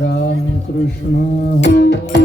राम कृष्ण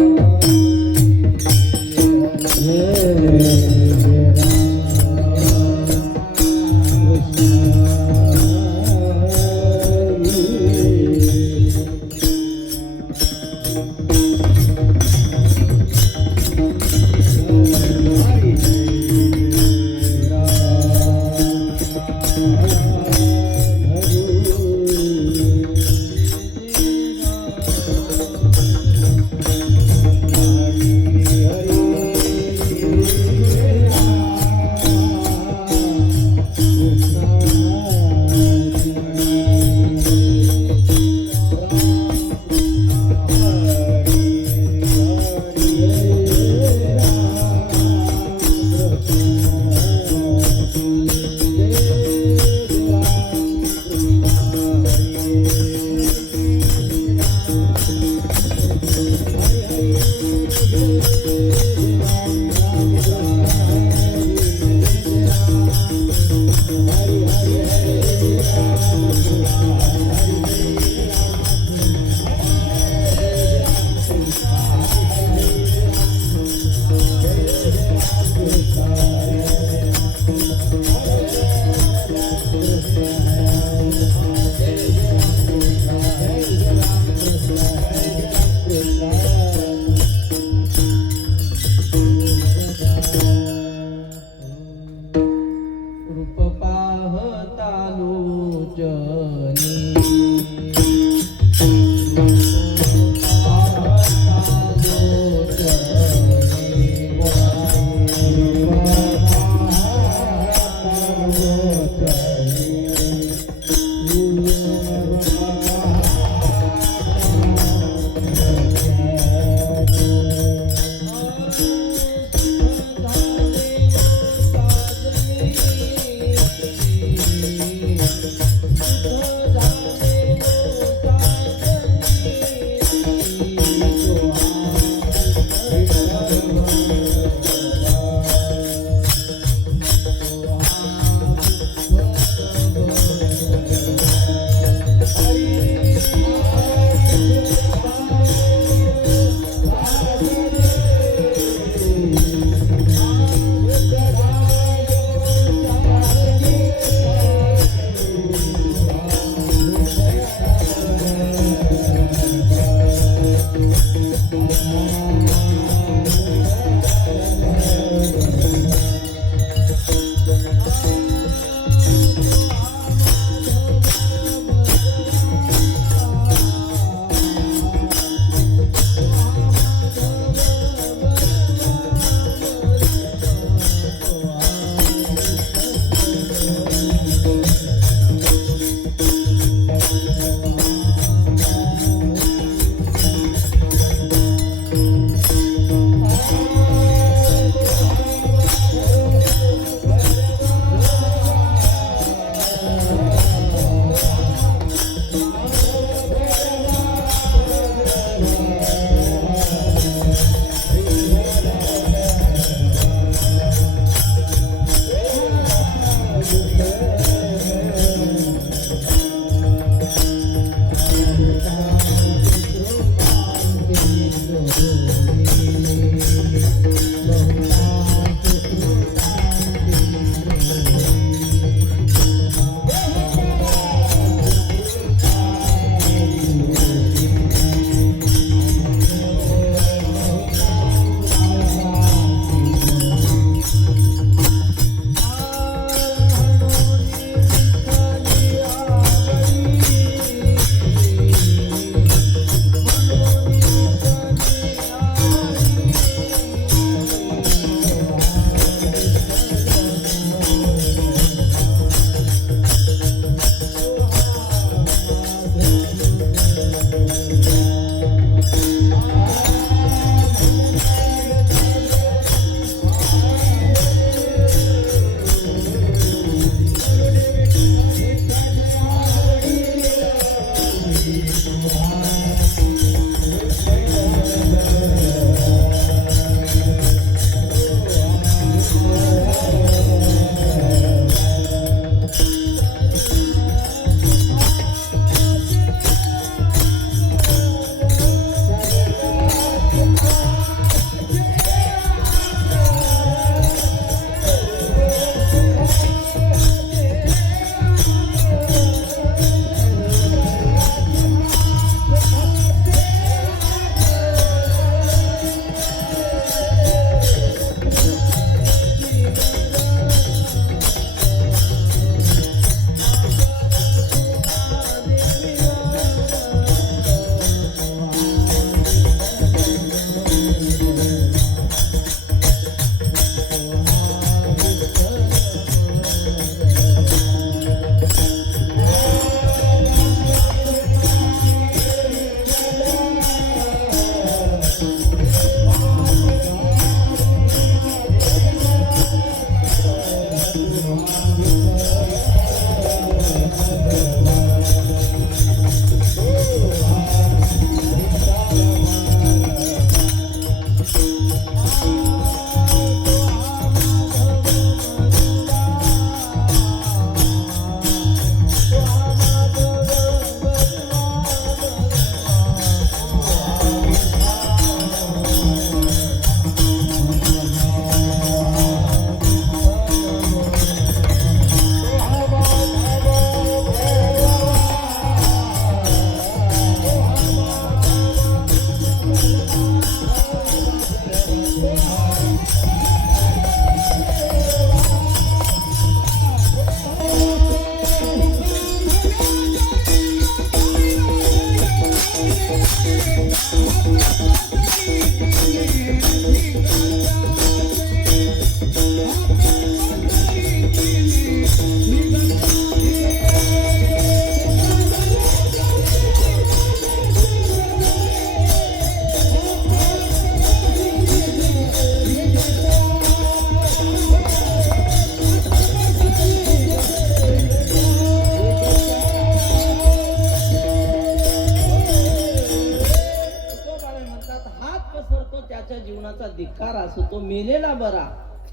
धिक्कार असो, तो मेलेला बरा.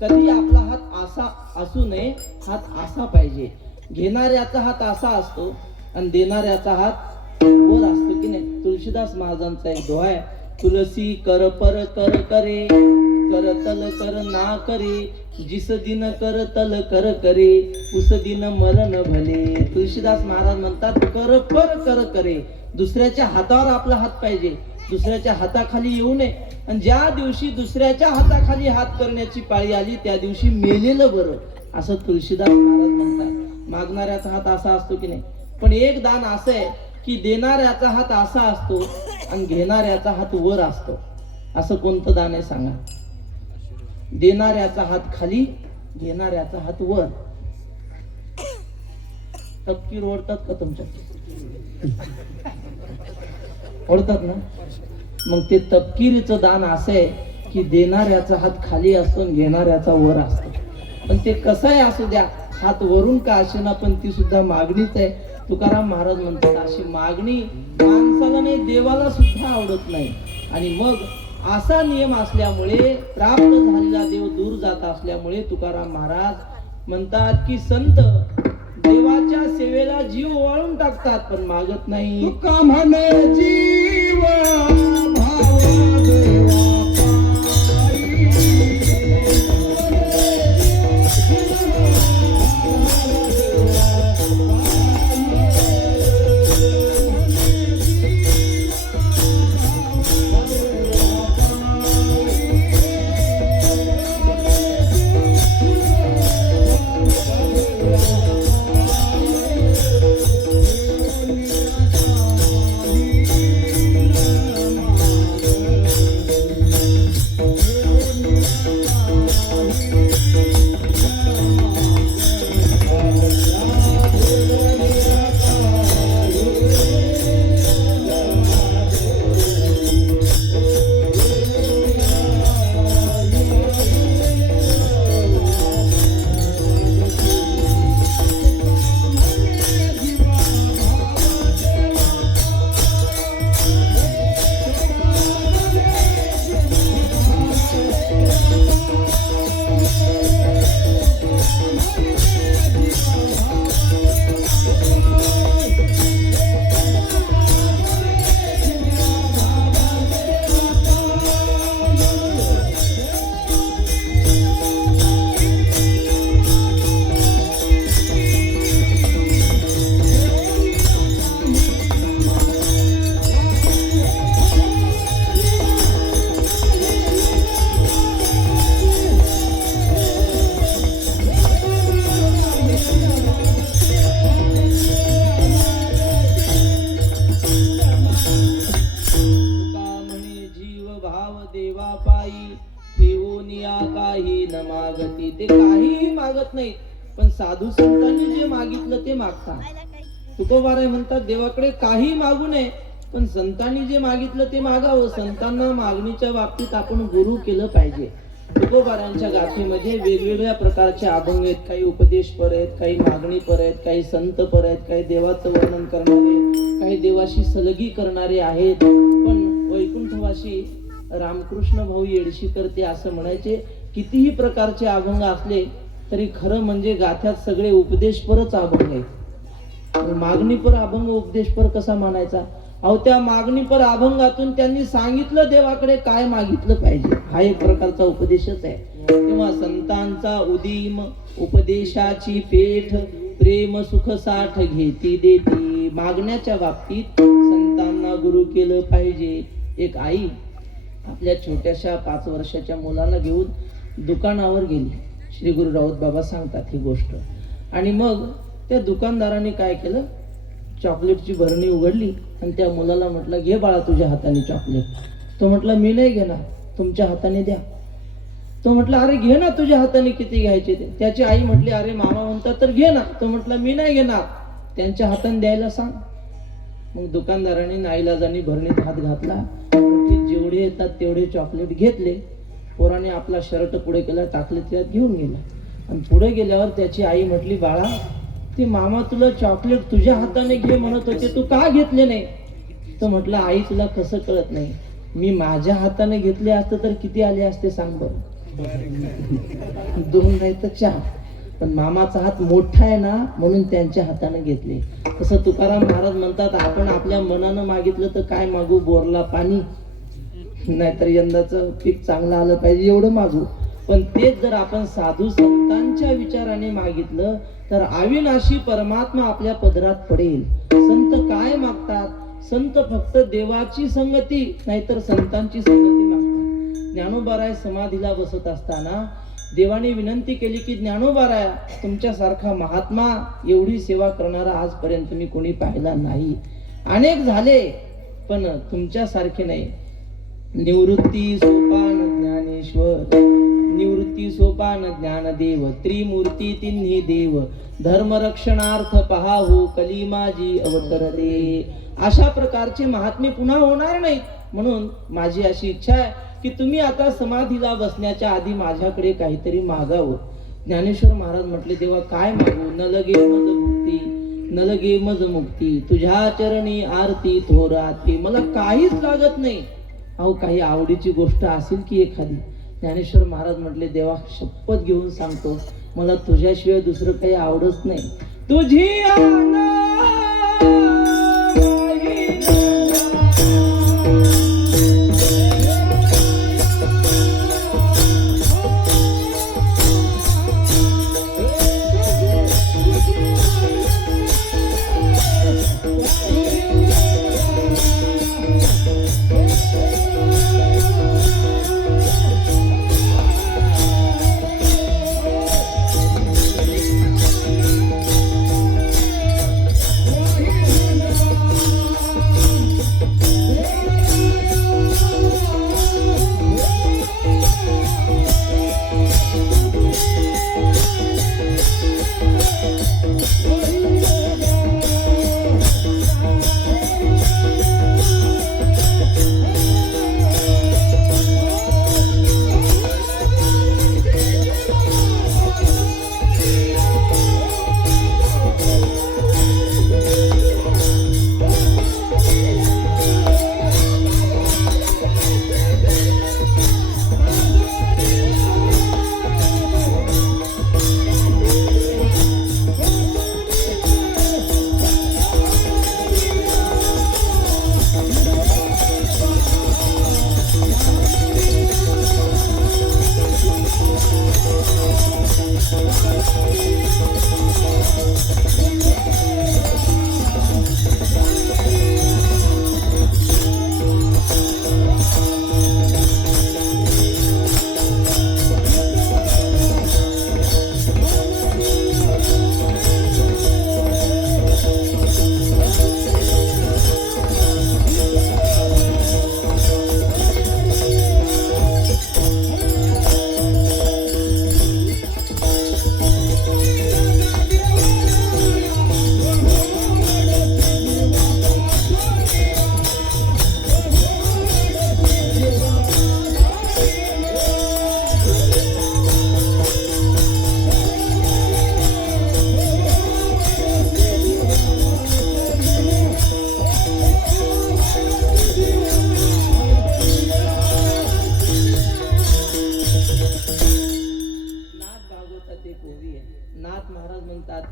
कधी आपला हात असा असू नये, हात असा पाहिजे. घेणाऱ्याचा हात असा असतो आणि देणाऱ्याचा हात वर असतो की नाही. तुळशीदास महाराजांचा एक दोहा आहे, तुलसी कर पर कर करे, कर तल कर ना करे, जिस दिन कर तल कर करे, उस दिन मरण भले. तुळशीदास महाराज म्हणतात कर पर कर करे, दुसऱ्याच्या हातावर आपला हात पाहिजे, दुसऱ्याच्या हाताखाली येऊ नये. आणि ज्या दिवशी दुसऱ्याच्या हाताखाली हात करण्याची पाळी आली त्या दिवशी मेलेलं बरं, असं तुळशीदास महाराज म्हणतात. मागणाऱ्याचा हात असा असतो की नाही. पण एक दान असं आहे की देणाऱ्याचा हात असा असतो आणि घेणाऱ्याचा हात वर असतो. असं कोणतं दान आहे सांगा. देणाऱ्याचा हात खाली, घेणाऱ्याचा हात वर. तपकीर ओढतात का तुमच्या? ओढतात ना. मग ते तपकिरीचं दान असं आहे की देणाऱ्याचा हात खाली असतो आणि घेणाऱ्याचा वर असतो. पण ते कसंही असू द्या, हात वरून का असेना पण ती सुद्धा मागणीच आहे. तुकाराम महाराज म्हणतात अशी मागणी माणसाला नाही, देवाला सुद्धा आवडत नाही. आणि मग असा नियम असल्यामुळे, प्राप्त झालेला देव दूर जात असल्यामुळे तुकाराम महाराज म्हणतात की संत देवाच्या सेवेला जीव ओवाळून टाकतात पण मागत नाही. तुका म्हणे जीव भावा देवा ते काहीही मागत नाहीत. पण साधू संतांनी जे मागितलं ते मागतात. तुकोबाराय म्हणतात देवाकडे काही मागू नये पण संतांनी जे मागितलं ते मागावं. संतांना मागणीच्या बाबतीत आपण गुरु केलं पाहिजे. तुकोबारांच्या गाथेमध्ये वेगवेगळ्या प्रकारचे अभंग आहेत. काही उपदेशपर आहेत, काही मागणीपर आहेत, काही संतपर आहेत, काही देवाचं वर्णन करणारे, काही देवाशी सलगी करणारे आहेत. पण वैकुंठवासी रामकृष्ण भाऊ येडशीकर ते असं म्हणायचे, कितीही प्रकारचे अभंग असले तरी खरं म्हणजे गाथ्यात सगळे उपदेशपरच अभंग आहेत. मागणीपर अभंग उपदेशपर कसा मानायचा? अहो त्या मागणीपर अभंगातून त्यांनी सांगितलं देवाकडे काय मागितलं पाहिजे, हा एक प्रकारचा उपदेशच आहे. तेव्हा संतांचा उदीम उपदेशाची पेठ, प्रेम सुख साठ घेती देती. मागण्याच्या बाबतीत संतांना गुरु केलं पाहिजे. एक आई आपल्या छोट्याशा 5 वर्षाच्या मुलाला घेऊन दुकानावर गेली. श्री गुरु राऊत बाबा सांगतात ही गोष्ट. आणि मग त्या दुकानदाराने काय केलं, चॉकलेटची भरणी उघडली आणि त्या मुलाला म्हटलं, घे बाळा तुझ्या हाताने चॉकलेट. तो म्हटला, मी नाही घेणार, तुमच्या हाताने द्या. तो म्हटला, अरे घे ना तुझ्या हाताने, किती घ्यायचे ते. त्याची आई म्हटली, अरे मामा म्हणतात तर घे ना. तो म्हटला, मी नाही घेणार, त्यांच्या हाताने द्यायला सांग. मग दुकानदाराने नाईलाजाने भरणीत हात घातला. जेवढे येतात तेवढे चॉकलेट घेतले. पोराने आपला शर्ट पुढे केला, टाकले, त्यात घेऊन गेला. आणि पुढे गेल्यावर त्याची आई म्हटली, बाळा ते मामा तुला चॉकलेट तुझ्या हाताने घे म्हणत होते, तू का घेतले नाही? तो म्हटला, आई तुला कसं कळत नाही, मी माझ्या हाताने घेतले असते तर किती आले असते सांग बरं. 2 नाही तर 4. पण मामाचा हात मोठा आहे ना म्हणून त्यांच्या हाताने घेतले. तसं तुकाराम महाराज म्हणतात, आपण आपल्या मनानं मागितलं तर काय मागू, बोरला पाणी, नाहीतर यंदाचं पीक चांगलं आलं पाहिजे एवढं मागू. पण तेच जर आपण साधू संतांच्या विचाराने मागितलं तर अविनाशी परमात्मा आपल्या पदरात पडेल. संत काय मागतात? संत फक्त देवाची संगती नाहीतर संतांची संगती मागतात. ज्ञानोबाराय समाधीला बसत असताना देवाने विनंती केली की ज्ञानोबाराय, तुमच्यासारखा महात्मा एवढी सेवा करणारा आजपर्यंत मी कोणी पाहिला नाही. अनेक झाले पण तुमच्यासारखे नाही. निवृत्ती सोपान ज्ञानेश्वर, निवृत्ती सोपान ज्ञानदेव, त्रिमूर्ती तिन्ही देव, धर्मरक्षणार्थ पहाहू कली माझी अवतरले. अशा प्रकारचे महात्मे पुन्हा होणार नाहीत. म्हणून माझी अशी इच्छा आहे की तुम्ही आता समाधीला बसण्याच्या आधी माझ्याकडे काहीतरी मागावं. ज्ञानेश्वर महाराज म्हटले, देवा काय मागू? न लगे मज मुक्ती, न लगे मज मुक्ती, तुझ्या चरणी आरती थोराती. मला काहीच लागत नाही. अहो काही आवडीची गोष्ट असेल की एखादी. ज्ञानेश्वर महाराज म्हटले, देवा शपथ घेऊन सांगतो, मला तुझ्याशिवाय दुसरं काही आवडत नाही. तुझी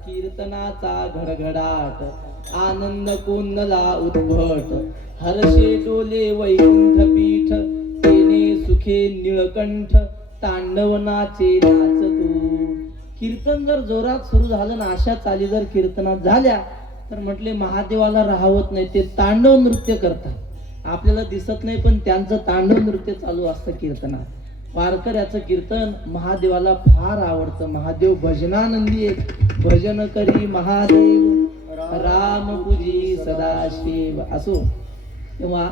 कीर्तनाचा घडघडाट, आनंद कोंदला उद्भट, हर्षे डोले वैकुंठ पीठ, तेने सुखे निळकंठ, तांडवनाचे नाच तू. कीर्तन जर जोरात सुरू झालं ना, अशा चाली जर कीर्तनात झाल्या तर म्हटले महादेवाला राहवत नाही. ते तांडव नृत्य करतात. आपल्याला दिसत नाही पण त्यांचं तांडव नृत्य चालू असतं कीर्तनात. वारकऱ्याचं कीर्तन महादेवाला फार आवडतं. महादेव भजनानंदी एक, भजन करी महादेव, राम पूजी सदाशिव असो. तेव्हा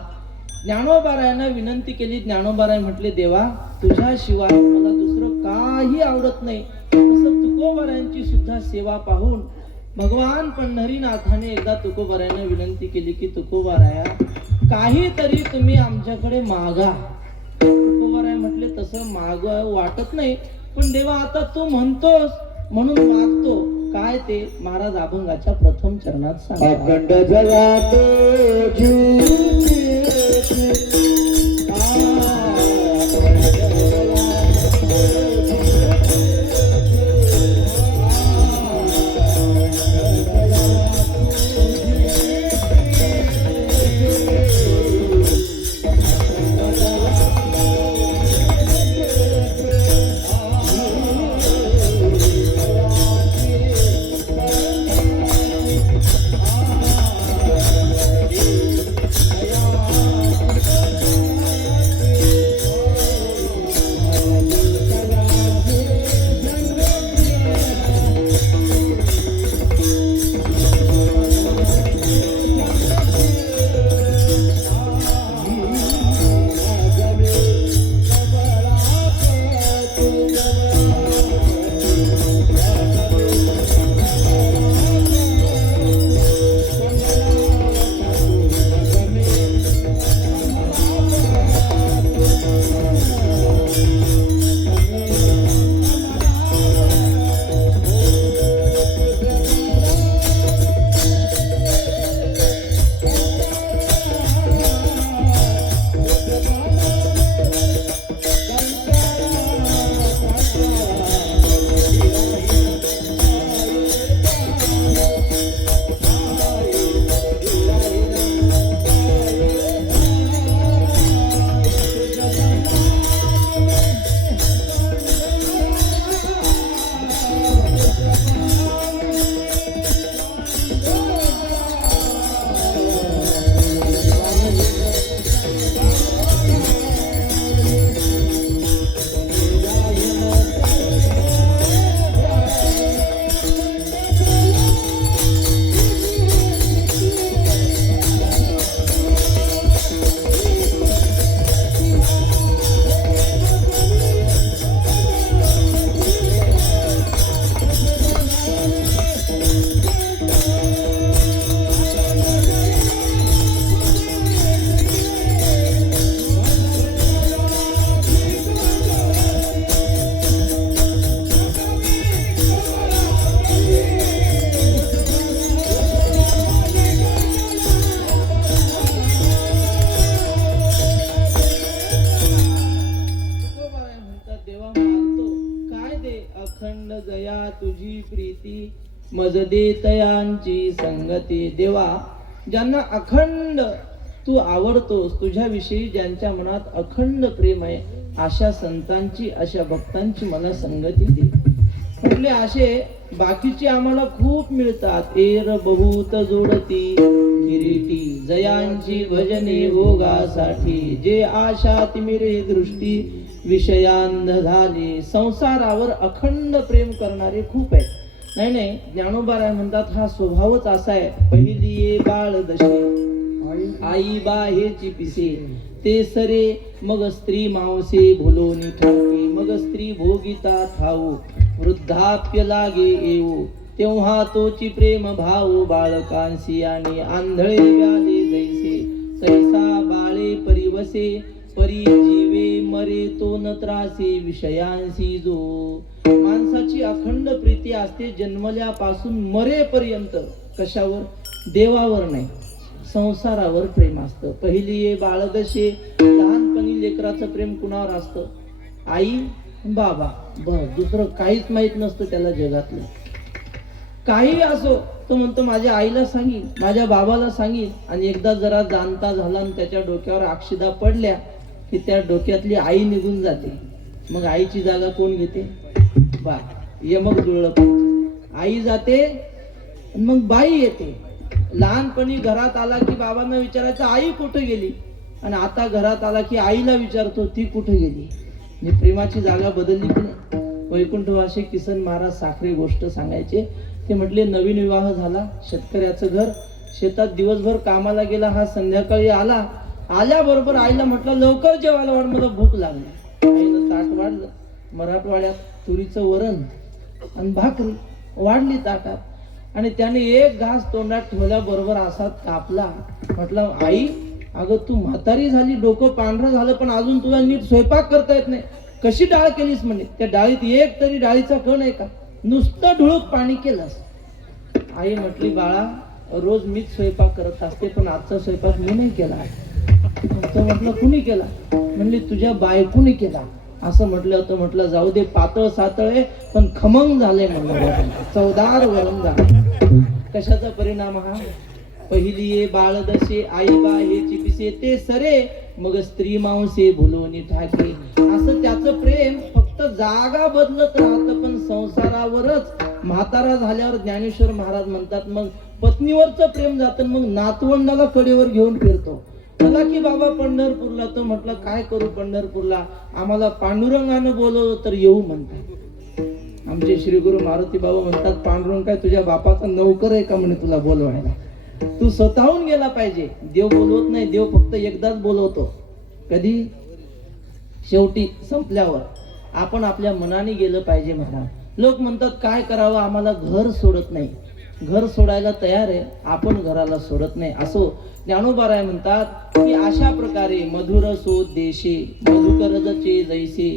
ज्ञानोबारायांना विनंती केली. ज्ञानोबाराय म्हटले, देवा तुझ्याशिवाय मला दुसरं काही आवडत नाही. तसं तुकोबारायांची सुद्धा सेवा पाहून भगवान पंढरीनाथाने एकदा तुकोबारायांना विनंती केली की तुकोबाराया काहीतरी तुम्ही आमच्याकडे मागा. तुकोबाराय म्हटले, तसं माग वाटत नाही पण देवा आता तू म्हणतोस म्हणून मागतो. काय ते महाराज अभंगाच्या प्रथम चरणात सांगा. अखंड जगात मज देतयांची संगती. देवा, ज्यांना अखंड तू आवडतोस, तुझ्याविषयी ज्यांच्या मनात अखंड प्रेम आहे, अशा संतांची, अशा भक्तांची मला संगती दे. म्हटले असे बाकीचे आम्हाला खूप मिळतात. एर बहुत जोडती किरीटी, जयांची भजने भोगासाठी. जे आशा तिमिरे दृष्टी विषयांध झाले. संसारावर अखंड प्रेम करणारे खूप आहेत. नाही, ज्ञानोबा म्हणतात हा स्वभावच असा आहे. पहिली ये बाळ दशे आई बा हेची पिसे, ते सरे मग स्त्री मावसे भुलोनी ठाके. मग स्त्री भोगिता ठाऊ, वृद्धाप्य लागे येऊ. तेव्हा तोची प्रेम भाऊ बाळकांसी. आणि आंधळे व्याले जैसे, तैसा बाळे परिवसे. परी जीवे मरे तो न त्रासे, विषयांसी जो. माणसाची अखंड प्रीती असते जन्मल्यापासून मरेपर्यंत. कशावर? देवावर नाही, संसारावर प्रेम असतं. पहिली ये बाळदशे, लहानपणी लेकराचं प्रेम कुणावर असतं? आई बाबा, बस दुसरं काहीच माहित नसतं त्याला जगातलं. काही असो, तो म्हणतो माझ्या आईला सांगीन, माझ्या बाबाला सांगीन. आणि एकदा जरा जाणता झाला आणि त्याच्या डोक्यावर अक्षदा पडल्या की त्या डोक्यातली आई निघून जाते. मग आईची जागा कोण घेते? बा. यमक जुळलं पाहिजे. आई जाते आणि मग बाई येते. लहानपणी घरात आला की बाबांना विचारायचं आई कुठे गेली, आणि आता घरात आला की आईला विचारतो ती कुठे गेली. आणि प्रेमाची जागा बदलली की नाही? वैकुंठवासी किसन महाराज साखरे गोष्ट सांगायचे. ते म्हटले नवीन विवाह झाला, शेतकऱ्याचं घर, शेतात दिवसभर कामाला गेला. हा संध्याकाळी आला. आल्याबरोबर आईला म्हटलं लवकर जेवायला वाढ, मला भूक लागली. आईनं ताट वाढलं. मराठवाड्यात तुरीचं वरण आणि भाकरी वाढली ताटात. आणि त्याने एक घास तोंडात ठेवल्याबरोबर असा कापला. म्हटलं आई, अगं तू म्हातारी झाली, डोकं पांढरं झालं, पण अजून तुला नीट स्वयंपाक करता येत नाही. कशी डाळ केलीस म्हणे? त्या डाळीत एक तरी डाळीचा कण आहे का? नुसतं ढुळूक पाणी केलंस. आई म्हटली बाळा, रोज मीच स्वयंपाक करत असते, पण आजचा स्वयंपाक मी नाही केला. तो म्हटलं कुणी केला? म्हणली तुझ्या बायकोने केला. असं म्हटलं होतं. म्हटलं जाऊ दे, पातळ सातळ आहे पण खमंग झालंय म्हणून, चवदार वरण झालं. कशाचा परिणाम हा? पहिली ये बाळ दशे, आई बा हेची पिसे, ते सरे मग स्त्री मांसे भुलोनी ठाके. असं त्याचं प्रेम फक्त जागा बदलत राहतं, पण संसारावरच. म्हातारा झाल्यावर ज्ञानेश्वर महाराज म्हणतात मग पत्नीवरचं प्रेम जातं, मग नातवंडाला कडेवर घेऊन फिरतो. चला की बाबा पंढरपूरला. तो म्हटलं काय करू पंढरपूरला? आम्हाला पांडुरंगानं बोलवलं तर येऊ म्हणतात. आमचे श्री गुरु मारुती बाबा म्हणतात पांडुरंग काय तुझ्या बापाचा नौकर आहे का म्हणे तुला बोलवायला? तू स्वतःहून गेला पाहिजे. देव बोलवत नाही, देव फक्त एकदाच बोलवतो. कधी? शेवटी संपल्यावर. आपण आपल्या मनाने गेलं पाहिजे म्हणा. लोक म्हणतात काय करावं, आम्हाला घर सोडत नाही. घर सोडायला तयार आहे, आपण घराला सोडत नाही. असो ज्ञानोबा म्हणतात की अशा प्रकारे मधुर सोदेशे मधुकरजचे जैसे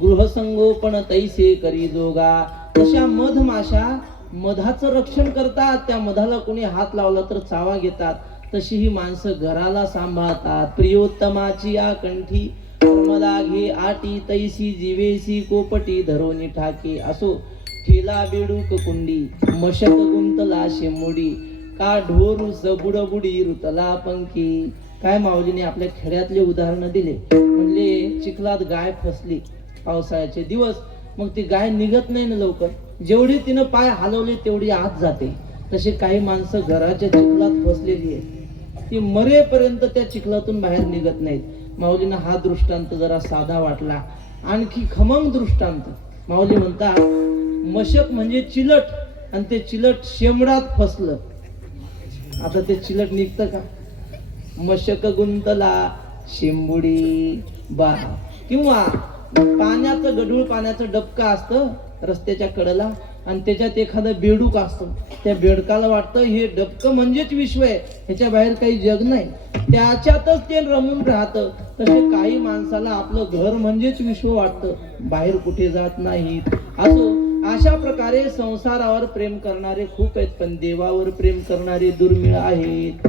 गृहसंगोपन तैसे करी जोगा. तशा मधमाशा मधाचं रक्षण करतात, त्या मधाला कोणी हात लावला तर चावा घेतात. तशी ही माणसं घराला सांभाळतात. प्रियोत्तमाची या कंठी प्रमदा घे आटी, तैसी जीवेसी कोपटी धरोनी ठाके. असो ठेला बेडूक कुंडी मशक गुंतला शेमुडी, का ढोरू सबुडबुडी रुतला पंखी. काय माऊलीने आपल्या खेड्यातले उदाहरण दिले. म्हणले चिखलात गाय फसली पावसाळ्याचे दिवस, मग ती गाय निघत नाही ना लवकर. जेवढी तिनं पाय हलवले तेवढी आत जाते. तसे काही माणसं घराच्या चिखलात फसलेली आहेत, ती मरेपर्यंत त्या चिखलातून बाहेर निघत नाहीत. माऊलींना हा दृष्टांत जरा साधा वाटला. आणखी खमंग दृष्टांत माऊली म्हणतात मशक म्हणजे चिलट, आणि ते चिलट शेमडात फसलं. आता ते चिलट निघतं का? मशक गुंतला शेंबुडी बा. किंवा पाण्याचं गढूळ पाण्याचं डबका असतं रस्त्याच्या कडेला, आणि त्याच्यात एखादं बेडूक असतं. त्या बेडकाला वाटतं हे डबकं म्हणजेच विश्व आहे, ह्याच्या बाहेर काही जग नाही, त्याच्यातच ते रमून राहतं. तसे काही माणसाला आपलं घर म्हणजेच विश्व वाटतं, बाहेर कुठे जात नाहीत. असो अशा प्रकारे संसारावर प्रेम करणारे खूप आहेत, पण देवावर प्रेम करणारे दुर्मिळ आहेत.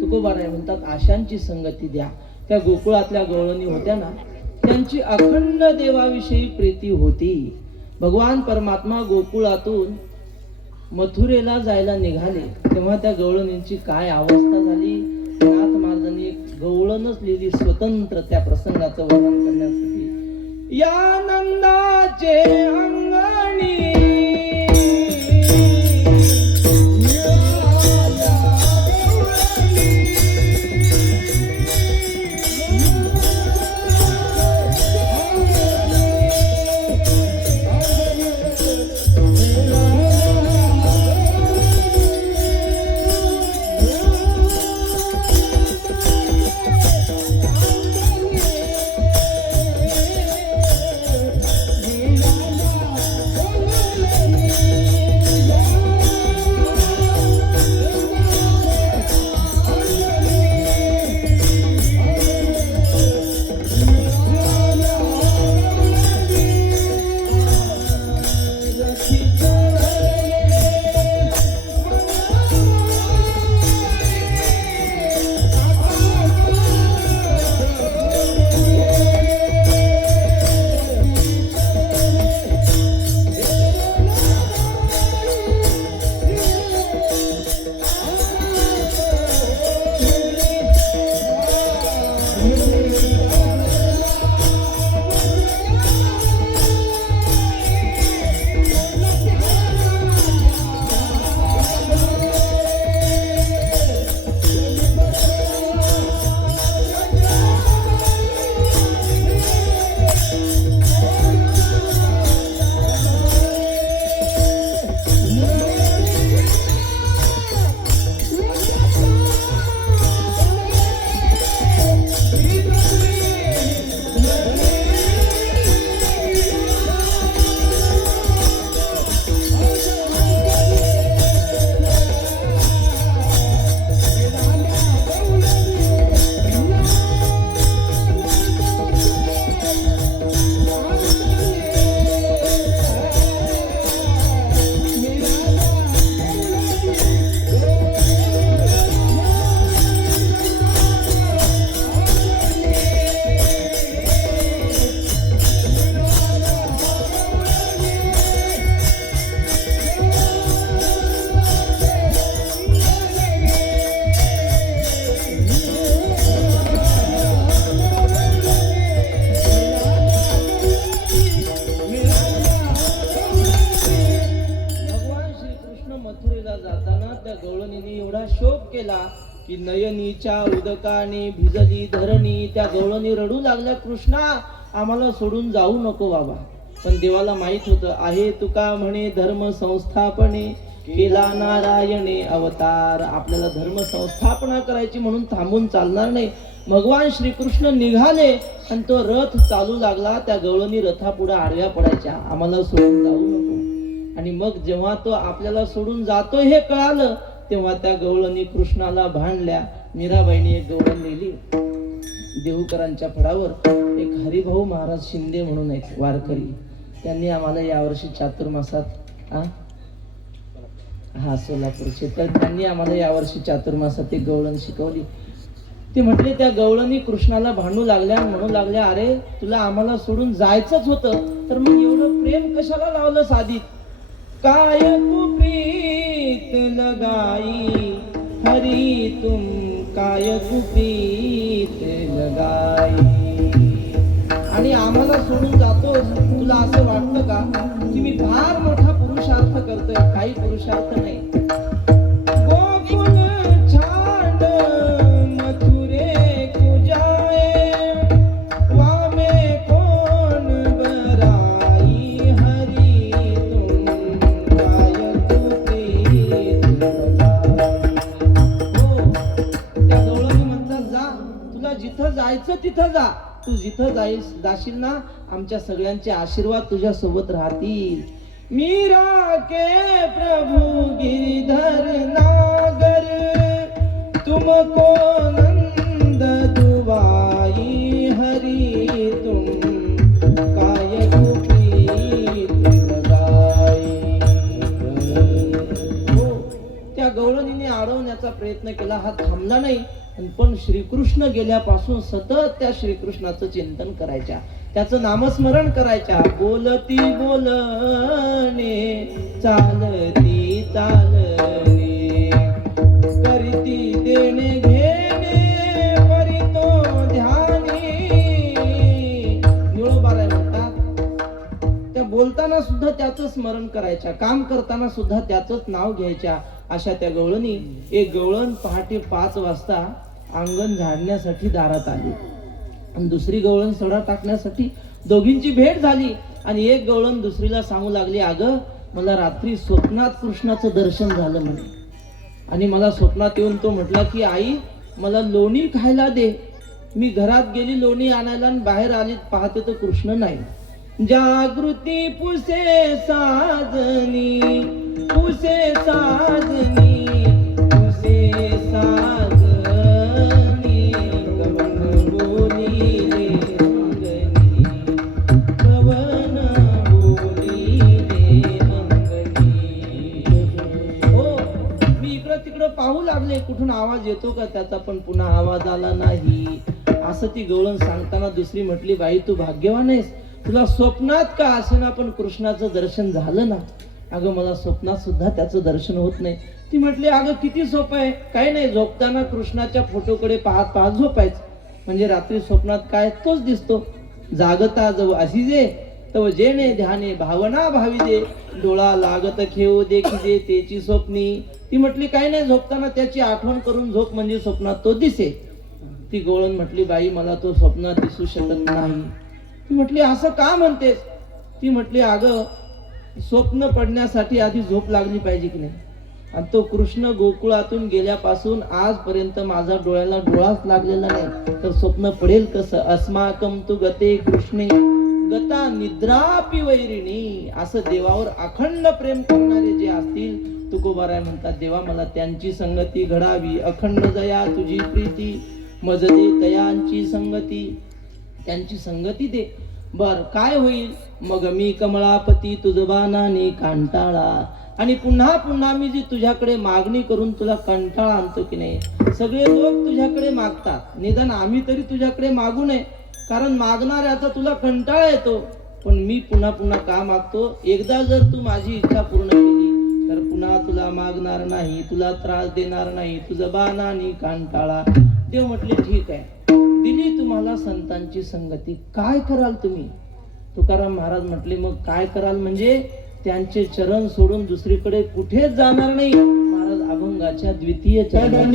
तुकोबाराय म्हणतात आशांची संगती द्या. त्या गोकुळातल्या गवळणी होत्या ना, त्यांची अखंड देवाविषयी प्रीती होती. भगवान परमात्मा गोकुळातून मथुरेला जायला निघाले तेव्हा त्या गवळणींची काय अवस्था झाली. नाथ महाराजांनी एक गवळणच लिहिली स्वतंत्र त्या प्रसंगाचं वर्णन करण्यासाठी. या नंदाचे अंगणी की नयनीच्या उदकाने भिजली धरणी. त्या गवळणी रडू लागल्या, कृष्णा आम्हाला सोडून जाऊ नको बाबा. पण देवाला माहित होतं आहे तुका म्हणे धर्म संस्थापने केला नारायणे अवतार. आपल्याला धर्म संस्थापना करायची म्हणून थांबून चालणार नाही. भगवान श्रीकृष्ण निघाले आणि तो रथ चालू लागला. त्या गवळणी रथापुढे आडव्या पडायच्या, आम्हाला सोडून जाऊ नको. आणि मग जेव्हा तो आपल्याला सोडून जातो हे कळालं तेव्हा त्या गवळणी कृष्णाला भांडल्या. मीराबाईने एक गवळण लिहिली देहूकरांच्या फळावर. एक हरिभाऊ महाराज शिंदे म्हणून एक वारकरी, त्यांनी आम्हाला यावर्षी चातुर्मासात सोलापूरचे, तर त्यांनी आम्हाला यावर्षी चातुर्मासात एक गवळण शिकवली. ते म्हटले त्या गवळणी कृष्णाला भांडू लागल्या, म्हणू लागल्या अरे तुला आम्हाला सोडून जायचंच होतं तर मग एवढं प्रेम कशाला लावलं साधित. काय तू प्रीत लगाई हरी तुम काय तू प्रीत लगाई. आणि आम्हाला सोडून जातो तुला असं वाटतं का की मी फार मोठा पुरुषार्थ करतोय. काही पुरुषार्थ नाही. गोकुळ छाड मथुरे कुजाए वामे कोण बराई हरी तुम काय तू प्रीत लगाई. हो त्या गवळणी म्हणतात जा तुला जिथं जायचं तिथं जा. तू जिथं जाशील ना आमच्या सगळ्यांचे आशीर्वाद तुझ्या सोबत राहतील. मीरा के प्रभु गिरधर नागर तुमको नंद दुवाई हरी तुम काय तू प्रीत लगाई. हो त्या गवळणीने अडवण्याचा प्रयत्न केला, हा थांबला नाही. पण श्रीकृष्ण गेल्यापासून सतत त्या श्रीकृष्णाचं चिंतन करायच्या, त्याचं नामस्मरण करायच्या. बोलती बोलणे चालती चालणे करीती देणे घेणे परी तो ध्यानी. निळोबाराय म्हणतात त्या बोलताना सुद्धा त्याचं स्मरण करायच्या, काम करताना सुद्धा त्याचंच नाव घ्यायच्या. अशा त्या गवळणी, एक गवळण पहाटे 5 वाजता अंगण झाडण्यासाठी दारात आली आणि दुसरी गवळण सडा टाकण्यासाठी. दोघींची भेट झाली आणि एक गवळण दुसरीला सांगू लागली, अगं मला रात्री स्वप्नात कृष्णाचं दर्शन झालं म्हणे. आणि मला स्वप्नात येऊन तो म्हटला की आई मला लोणी खायला दे. मी घरात गेली लोणी आणायला आणि बाहेर आली, पाहते तर कृष्ण नाही. जागृती पुसे साजनी पुसे साजनी पुसे साजनी कवन बोलिले अंगणी कवन बोलिले अंगणी. हो मी इकडं तिकडं पाहू लागले कुठून आवाज येतो का त्याचा, पण पुन्हा आवाज आला नाही. असं ती गवळण सांगताना दुसरी म्हटली, बाई तू भाग्यवान आहेस, तुला स्वप्नात का असेना पण कृष्णाचं दर्शन झालं ना. अगं मला स्वप्नात सुद्धा त्याचं दर्शन होत नाही. ती म्हटली, अगं किती सोपं आहे, काही नाही, झोपताना कृष्णाच्या फोटोकडे पाहत पाहत झोपायचं, म्हणजे रात्री स्वप्नात काय तोच दिसतो. जागता जव अशी जे तव जेणे ध्याने भावना भावी दे डोळा लागत खेळ देखीजे त्याची स्वप्नी. ती म्हटली, काही नाही, झोपताना त्याची आठवण करून झोप, म्हणजे स्वप्नात तो दिसे. ती गवळण म्हटली, बाई मला तो स्वप्नात दिसू शकत नाही. ती म्हटली, असं का म्हणतेस. ती म्हटली, अगं स्वप्न पडण्यासाठी आधी झोप लागली पाहिजे की नाही. आणि तो कृष्ण गोकुळातून गेल्यापासून आजपर्यंत माझा डोळ्याला डोळाच लागलेला नाही, तर स्वप्न पडेल कसं. अस्माकम तू गते कृष्णे गता निद्रापि वैरिणी. असं देवावर अखंड प्रेम करणारे जे असतील, तुकोबाराय म्हणतात, देवा मला त्यांची संगती घडावी. अखंड दया तुझी प्रीती मज दे तयांची संगती. त्यांची संगती दे. बर काय होईल मग मी कमळापती तुझबानाने कांटाळा. आणि पुन्हा पुन्हा मी जी तुझ्याकडे मागणी करून तुला कंटाळा आणतो की नाही. सगळे लोक तुझ्याकडे मागतात, निदान आम्ही तरी तुझ्याकडे मागू नये, कारण मागणाऱ्याचा तुला कंटाळा येतो. पण मी पुन्हा पुन्हा का मागतो. एकदा जर तू माझी इच्छा पूर्ण केली तर पुन्हा तुला मागणार नाही, तुला त्रास देणार नाही, तुझं बाणाने कांटाळा. देव म्हटले, ठीक आहे, दिली तुम्हाला संतांची संगती, काय कराल तुम्ही. तुकाराम महाराज म्हटले, मग काय कराल म्हणजे त्यांचे चरण सोडून दुसरीकडे कुठेच जाणार नाही. महाराज अभंगाच्या द्वितीय चरण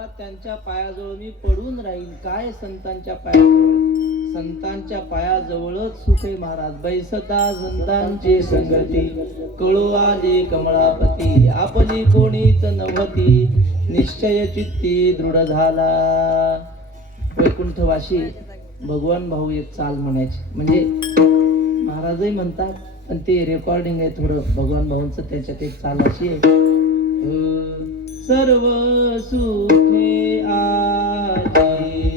म्हणतात त्यांच्या पायाजवळ मी पडून राहील. काय संतांच्या पायाजवळ? संतांच्या पायाजवळच सुख आहे महाराज. बैसता संतांची संगती, कळू आली कमळापती, आपली कोणीच नव्हती, निश्चय चित्ती दृढ झाला. वैकुंठवाशी भगवान भाऊ एक चाल म्हणायचे, म्हणजे महाराजही म्हणतात पण ते रेकॉर्डिंग आहे थोडं भगवान भाऊंचं. त्याच्यात एक चाल अशी आहे, सर्व सुखे आजी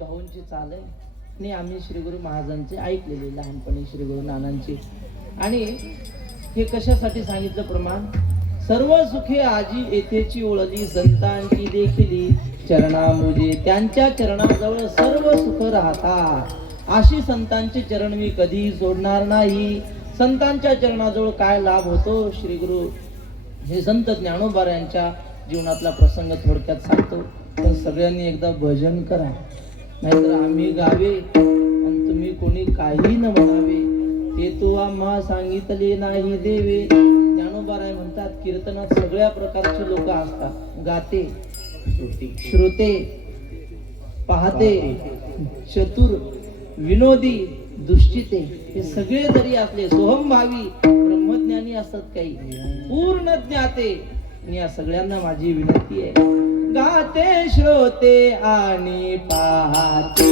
भाऊंची चाल आहे. आणि आम्ही श्री गुरु महाराजांचे ऐकलेले लहानपणी, श्री गुरु नानांचे. आणि हे कशासाठी सांगितलं प्रमाण? सर्व सुखे आजी येथेची ओळखली, संतांची देखील चरणामुजे, त्यांच्या चरणाजवळ सर्व सुख राहतात. अशी संतांचे चरण मी कधी सोडणार नाही. संतांच्या चरणाजवळ काय लाभ होतो? श्री गुरु हे संत ज्ञानोबा यांच्या जीवनातला प्रसंग थोडक्यात सांगतो. पण सगळ्यांनी एकदा भजन करा, नाहीतर आम्ही गावे आणि तुम्ही कोणी काही न म्हणावे. ते तू आम्हा सांगितले नाही देवे. ज्ञानोबाराय म्हणतात कीर्तनात सगळ्या प्रकारचे लोक असतात. गाते, श्रोते, पाहते, चतुर, विनोदी, दुष्टिते, हे सगळे जरी असले, सोहमभावी ब्रह्मज्ञानी असतात काही, पूर्ण ज्ञाते. या सगळ्यांना माझी विनंती आहे, गाते, श्रोते आणि पाहते.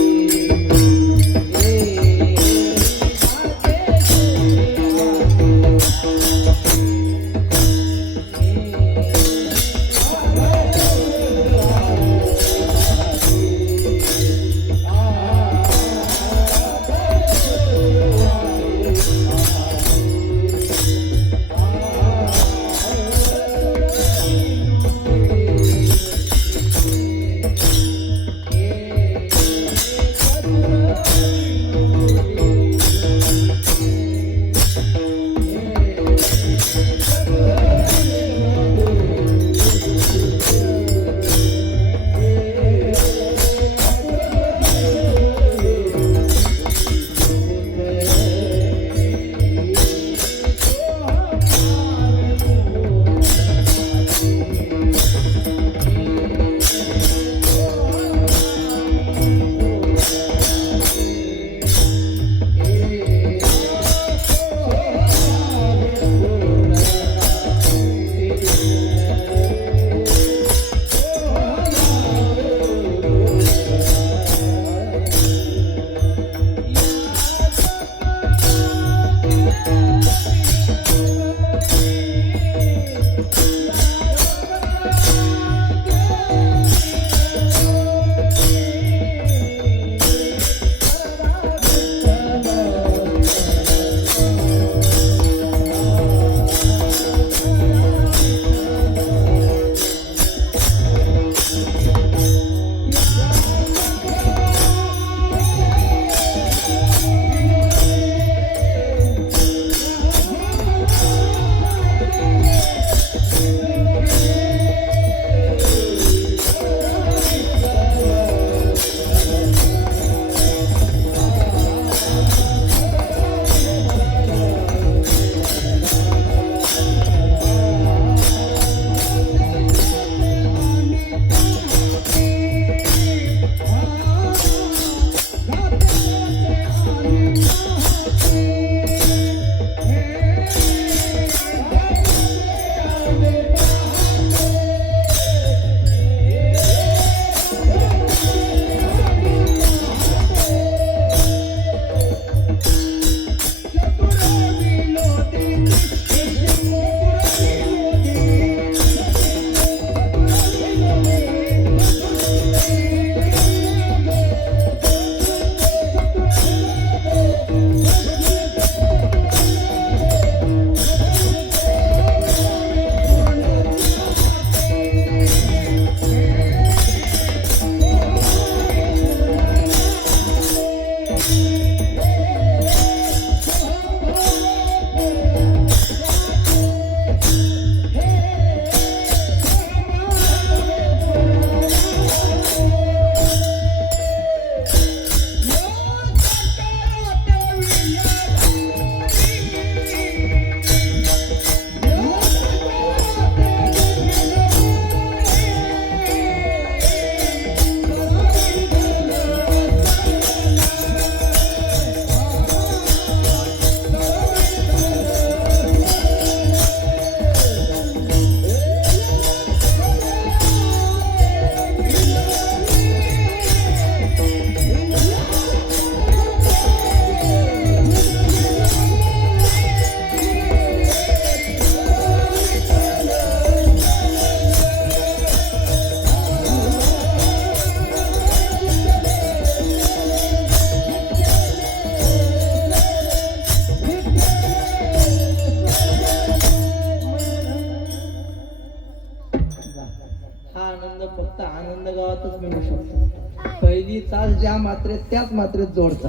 हा आनंद फक्त आनंद गावातच मिळू शकतो. पहिली चाल ज्या मात्रेत त्याच मात्रेत जोडता.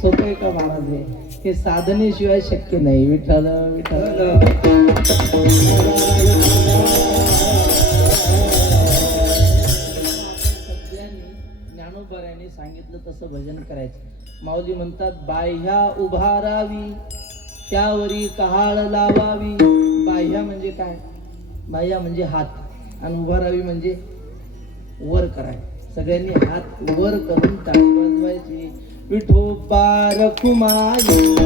सोपं आहे का महाराज? हे साधनेशिवाय शक्य नाही. विठ्ठल विठ्ठल. ज्ञानोबाऱ्याने सांगितलं तसं भजन करायचं. माऊली म्हणतात बाह्या उभारावी त्यावरी कहाळ लावावी. बाह्या म्हणजे काय? बाह्या म्हणजे हात आणि उभारावी म्हणजे वर कराय. सगळ्यांनी हात वर करून टाळी वाजवायची. विठोबा रखुमाई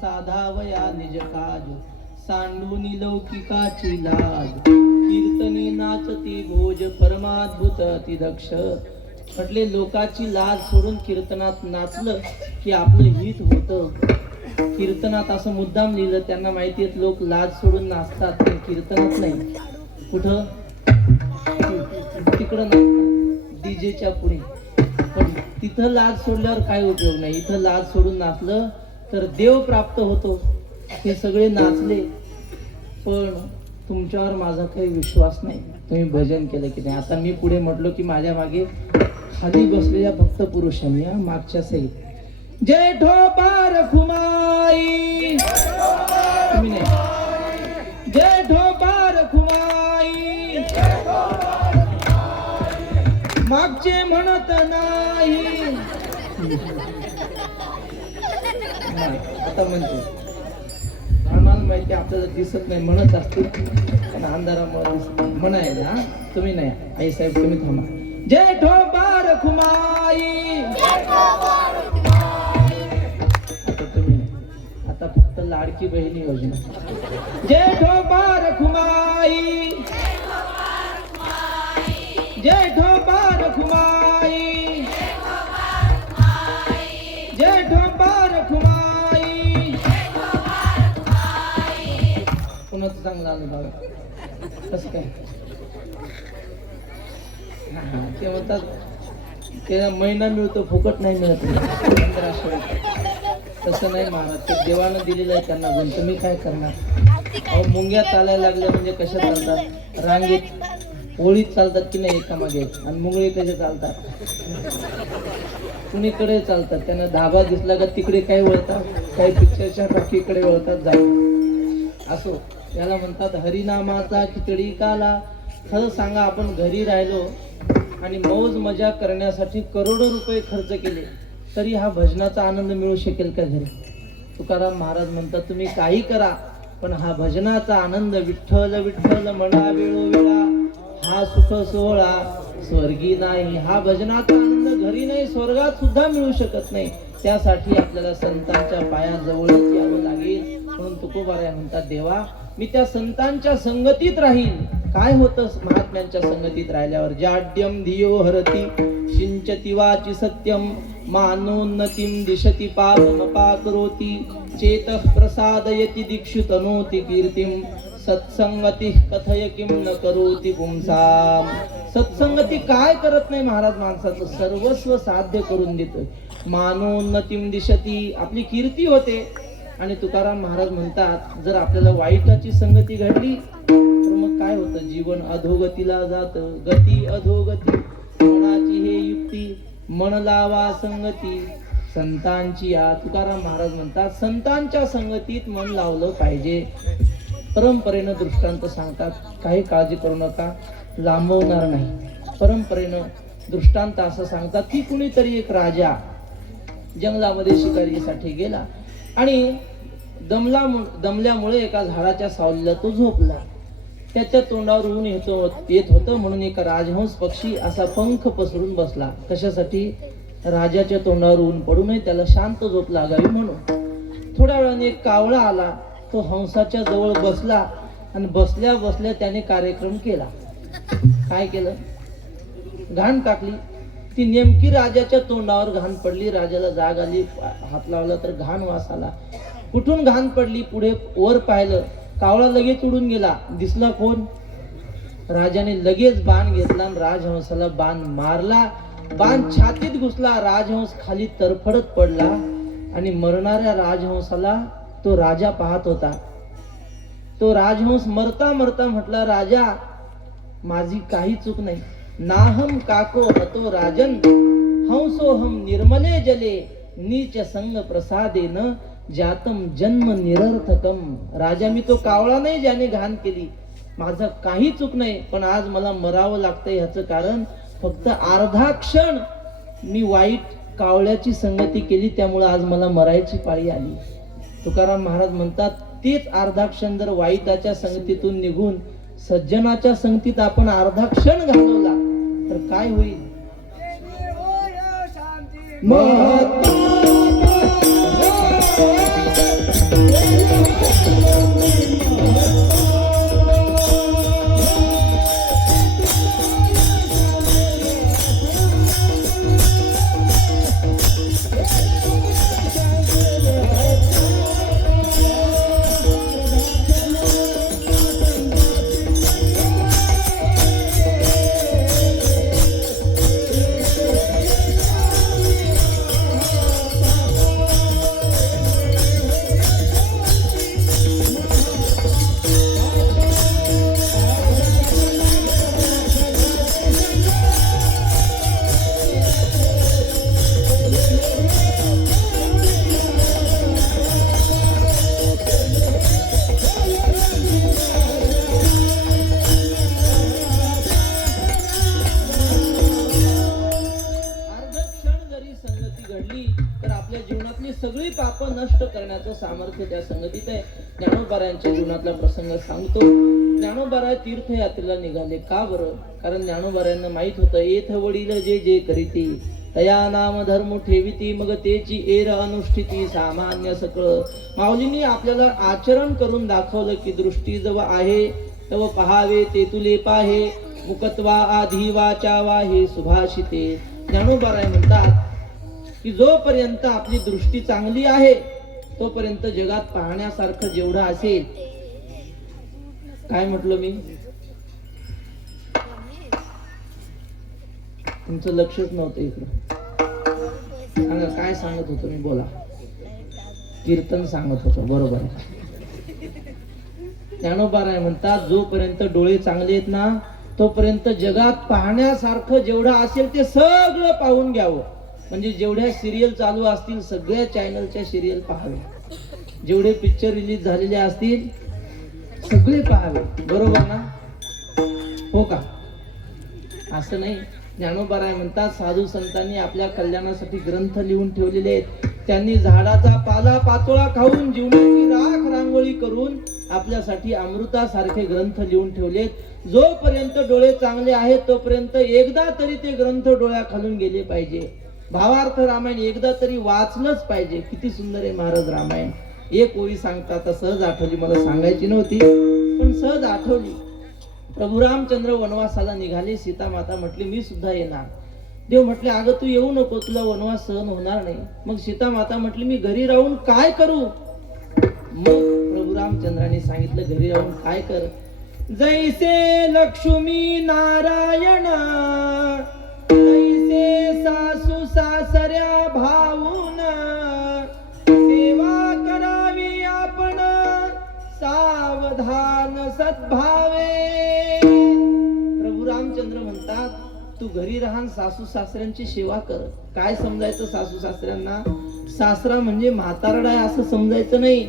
साधावया निज काज सांडूनी लौकिकाची लाज. कीर्तनी नाचती भोज परमाद्भुत अति दक्ष. म्हटले लोकाची लाज सोडून कीर्तनात नाचलं की आपलं हित होतं. कीर्तनात असं मुद्दाम लिहिलं. त्यांना माहिती आहे लोक लाज सोडून नाचतात पण कीर्तनात नाही. कुठं? तिकडं नाचतात डीजेच्या पुढे. पण तिथं लाज सोडल्यावर काय उपयोग नाही. इथं लाज सोडून नाचलं तर देव प्राप्त होतो. हे सगळे नाचले पण तुमच्यावर माझा काही विश्वास नाही. तुम्ही भजन केलं की नाही. आता मी पुढे म्हटलो की माझ्या मागे खाली बसलेल्या भक्त पुरुषांनी मागच्या सहित जय ठोबा रखुमाई. तुम्ही नाही जय ठोबा रखुमाई. मागचे म्हणत नाही. आता म्हणतो आम्हाला माहिती आपल्याला दिसत नाही. म्हणत असतील पण अंधारामुळे म्हणायला. हा तुम्ही नाही आई साहेब तुम्ही थांबा. जय ठोबा रखुमाई. आता तुम्ही नाही. आता फक्त लाडकी बहिणी योजना. जय ठोबा रखुमाई. जय ठोबा रखुमाई. जय ठोबा रखुमाई. कोणाचं चांगलं आलं बघा कसं काय. ते म्हणतात त्याला महिना मिळतो फुकट नाही मिळत. 1500 तसं नाही महाराज. ते देवानं दिलेलं आहे त्यांना गुण. तुम्ही काय करणार? अहो मुंग्या चालायला लागल्या म्हणजे कशा चालतात? रांगेत ओळीत चालतात की नाही एकामागे. आणि मुंगळे कसे चालतात? कुणीकडे चालतात. त्यांना धाबा दिसला का तिकडे काही वळतात. काही पिक्चरच्या टॉकीकडे वळतात. जाऊ असो. याला म्हणतात हरिनामाचा खिचडी काला. खरं सांगा आपण घरी राहिलो आणि मौज मजा करण्यासाठी करोडो रुपये खर्च केले तरी हा भजनाचा आनंद मिळू शकेल का घरी? तुकाराम महाराज म्हणतात तुम्ही काही करा पण हा भजनाचा आनंद विठ्ठल विठ्ठल म्हणा वेळोवेळा हा सुख सोहळा स्वर्गी नाही. हा भजनाचा आनंद घरी नाही स्वर्गात सुद्धा मिळू शकत नाही. त्यासाठी आपल्याला संतांच्या पायाजवळच यावं लागेल. म्हणून तुकोबाराय म्हणतात देवा मी त्या संतांच्या संगतीत राहील काय होतं महात्म्यांच्या संगतीत राहिल्यावर? जाड्यम धियो हरती सिंचती वाची सत्यम मानोन्नतीम दिशती पापमपाकरोति चेतः प्रसादयति दीक्षु तनोति कीर्तिम सत्संगती कथय किम न करोति पुंसाम. सत्संगती काय करत नाही महाराज? माणसाचं सर्वस्व साध्य करून देतोय. मानोन्नतीम दिशती, आपली कीर्ती होते. आणि तुकाराम महाराज म्हणतात, जर आपल्याला वाईटाची संगती घडली तर मग काय होतं? जीवन अधोगतीला जातं. गती अधोगती मनाची हे युक्ती, मन लावा संगती संतांची या. तुकाराम महाराज म्हणतात, संतांच्या संगतीत मन लावलं पाहिजे. परंपरेनं दृष्टांत सांगतात, काही काळजी करू नका, लांबवणार नाही. परंपरेनं दृष्टांत असं सांगतात की कुणीतरी एक राजा जंगलामध्ये शिकारीसाठी गेला आणि दमल्यामुळे एका झाडाच्या सावलीला तो झोपला. त्याच्या तोंडावर ऊन येत होतं म्हणून एक राजहंस पक्षी असा पंख पसरून बसला. कशासाठी? राजाच्या तोंडावर ऊन पडू नये, त्याला शांत झोप लागावी म्हणून. थोड्या वेळाने एक कावळा आला. तो हंसाच्या जवळ बसला आणि बसल्या बसल्या त्याने कार्यक्रम केला. काय केलं? घाण टाकली. ती नेमकी राजाच्या तोंडावर घाण पडली. राजाला जाग आली, हात लावला तर घाण वास आला. कुठून घाण पडली? पुढे वर पाहिलं, कावळा लगेच उडून गेला. दिसला कोण? राजाने लगेच बाण घेतला आणि राजहंसाला बाण मारला. बाण छातीत घुसला. राजहंस खाली तरफडत पडला आणि मरणाऱ्या राजहंसाला तो राजा पाहत होता. तो राजहंस मरता मरता म्हटला, राजा माझी काही चूक नाही. नाहम काको हतो राजन हंसोहम निर्मले जले नीच संग प्रसादेन जातम जन्म निरर्थकम. राजा, मी तो कावळा नाही ज्याने घाण केली. माझं काही चूक नाही, पण आज मला मरावं लागतंय. ह्याचं कारण फक्त अर्धा क्षण मी वाईट कावळ्याची संगती केली, त्यामुळे आज मला मरायची पाळी आली. तुकाराम महाराज म्हणतात, तेच अर्धा क्षण जर वाईटाच्या संगतीतून निघून सज्जनाच्या संगतीत आपण अर्धा क्षण घालवला तर काय होईल? सगळी पाप नष्ट करण्याचं सामर्थ्य त्या संगतीत आहे. ज्ञानोबारायांच्या जीवनातला प्रसंग सांगतो. ज्ञानोबाराय तीर्थयात्रेला निघाले. का बरं? कारण ज्ञानोबारायांना माहित होतं, येथ वडील जे जे करीती तया नाम धर्म ठेविती मग तेची एर अनुष्ठिती सामान्य सकळ. माऊलींनी आपल्याला आचरण करून दाखवलं की दृष्टी जव आहे तव पहावे ते तुले पाहे मुकत्वा आधी वाचा वाहे सुभाषिते. ज्ञानोबाराय म्हणतात की जोपर्यंत आपली दृष्टी चांगली आहे तोपर्यंत जगात पाहण्यासारखं जेवढं असेल. काय म्हटलं मी? तुमचं लक्षच नव्हतं इकडं. सांगा काय सांगत होतो मी? बोला. कीर्तन सांगत होतो, बरोबर आहे. ज्ञानोबाराय म्हणतात, जोपर्यंत डोळे चांगले आहेत ना तोपर्यंत जगात पाहण्यासारखं जेवढं असेल ते सगळं पाहून घ्यावं. म्हणजे जेवढ्या सिरियल चालू असतील सगळ्या चॅनलच्या सिरियल पाहावे, जेवढे पिक्चर रिलीज झालेले असतील सगळे पाहावे. बरोबर ना? हो का? असं नाही. ज्ञानोबाराय म्हणतात, साधू संतांनी आपल्या कल्याणासाठी ग्रंथ लिहून ठेवलेले आहेत. त्यांनी झाडाचा पाला पाचोळा खाऊन जीवनाची राख रांगोळी करून आपल्यासाठी अमृतासारखे ग्रंथ लिहून ठेवलेत. जोपर्यंत डोळे चांगले आहेत तोपर्यंत एकदा तरी ते ग्रंथ डोळ्याखालून गेले पाहिजे. भावार्थ रामायण एकदा तरी वाचलंच पाहिजे. किती सुंदर आहे महाराज रामायण. एक ओळी सांगता आता सहज आठवली, मला सांगायची नव्हती पण सहज आठवली. प्रभू रामचंद्र वनवासाला निघाले. सीता माता म्हटली मी सुद्धा येणार. देव म्हटले अगं तू येऊ नको, तुला वनवास सहन होणार नाही. मग सीता माता म्हटली मी घरी राहून काय करू. मग प्रभू रामचंद्राने सांगितलं घरी राहून काय कर. जैसे लक्ष्मी नारायण तैसे सासू सासऱ्या भाऊन सेवा करावी आपण सावधान सद्भावे. प्रभू रामचंद्र म्हणतात तू घरी राहून सासू सासऱ्यांची सेवा कर. काय समजायचं सासू सासऱ्यांना. सासरा म्हणजे म्हातारडा आहे असं समजायचं नाही.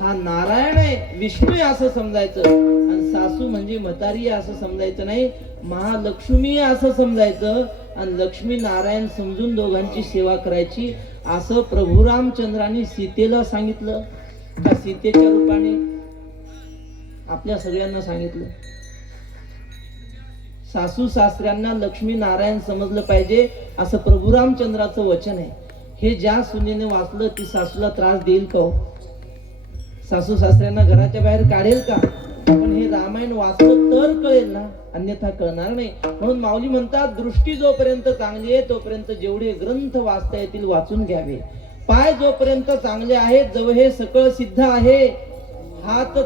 हा नारायण आहे, विष्णू आहे असं समजायचं. आणि सासू म्हणजे म्हातारी आहे असं समजायचं नाही. महालक्ष्मी आहे असं समजायचं. आणि लक्ष्मी नारायण समजून दोघांची सेवा करायची असं प्रभू रामचंद्रांनी सीतेला सांगितलं. का सीतेच्या रूपाने आपल्या सगळ्यांना सांगितलं. सासू सासऱ्यांना लक्ष्मी नारायण समजलं पाहिजे असं प्रभू रामचंद्राचं वचन आहे. हे ज्या सुनेने वाचलं ती सासूला त्रास देईल का हो? सासू सासऱ्यांना घराच्या बाहेर काढेल का? पण हे रामायण वाचलं तर कळेल ना, अन्यथा कळणार नाही. म्हणून माऊली म्हणतात दृष्टी जोपर्यंत चांगली आहे तोपर्यंत जेवढे ग्रंथ वाचता येतील वाचून घ्यावे. पाय जोपर्यंत चांगले आहेत जव हे सकळ सिद्ध आहे. हात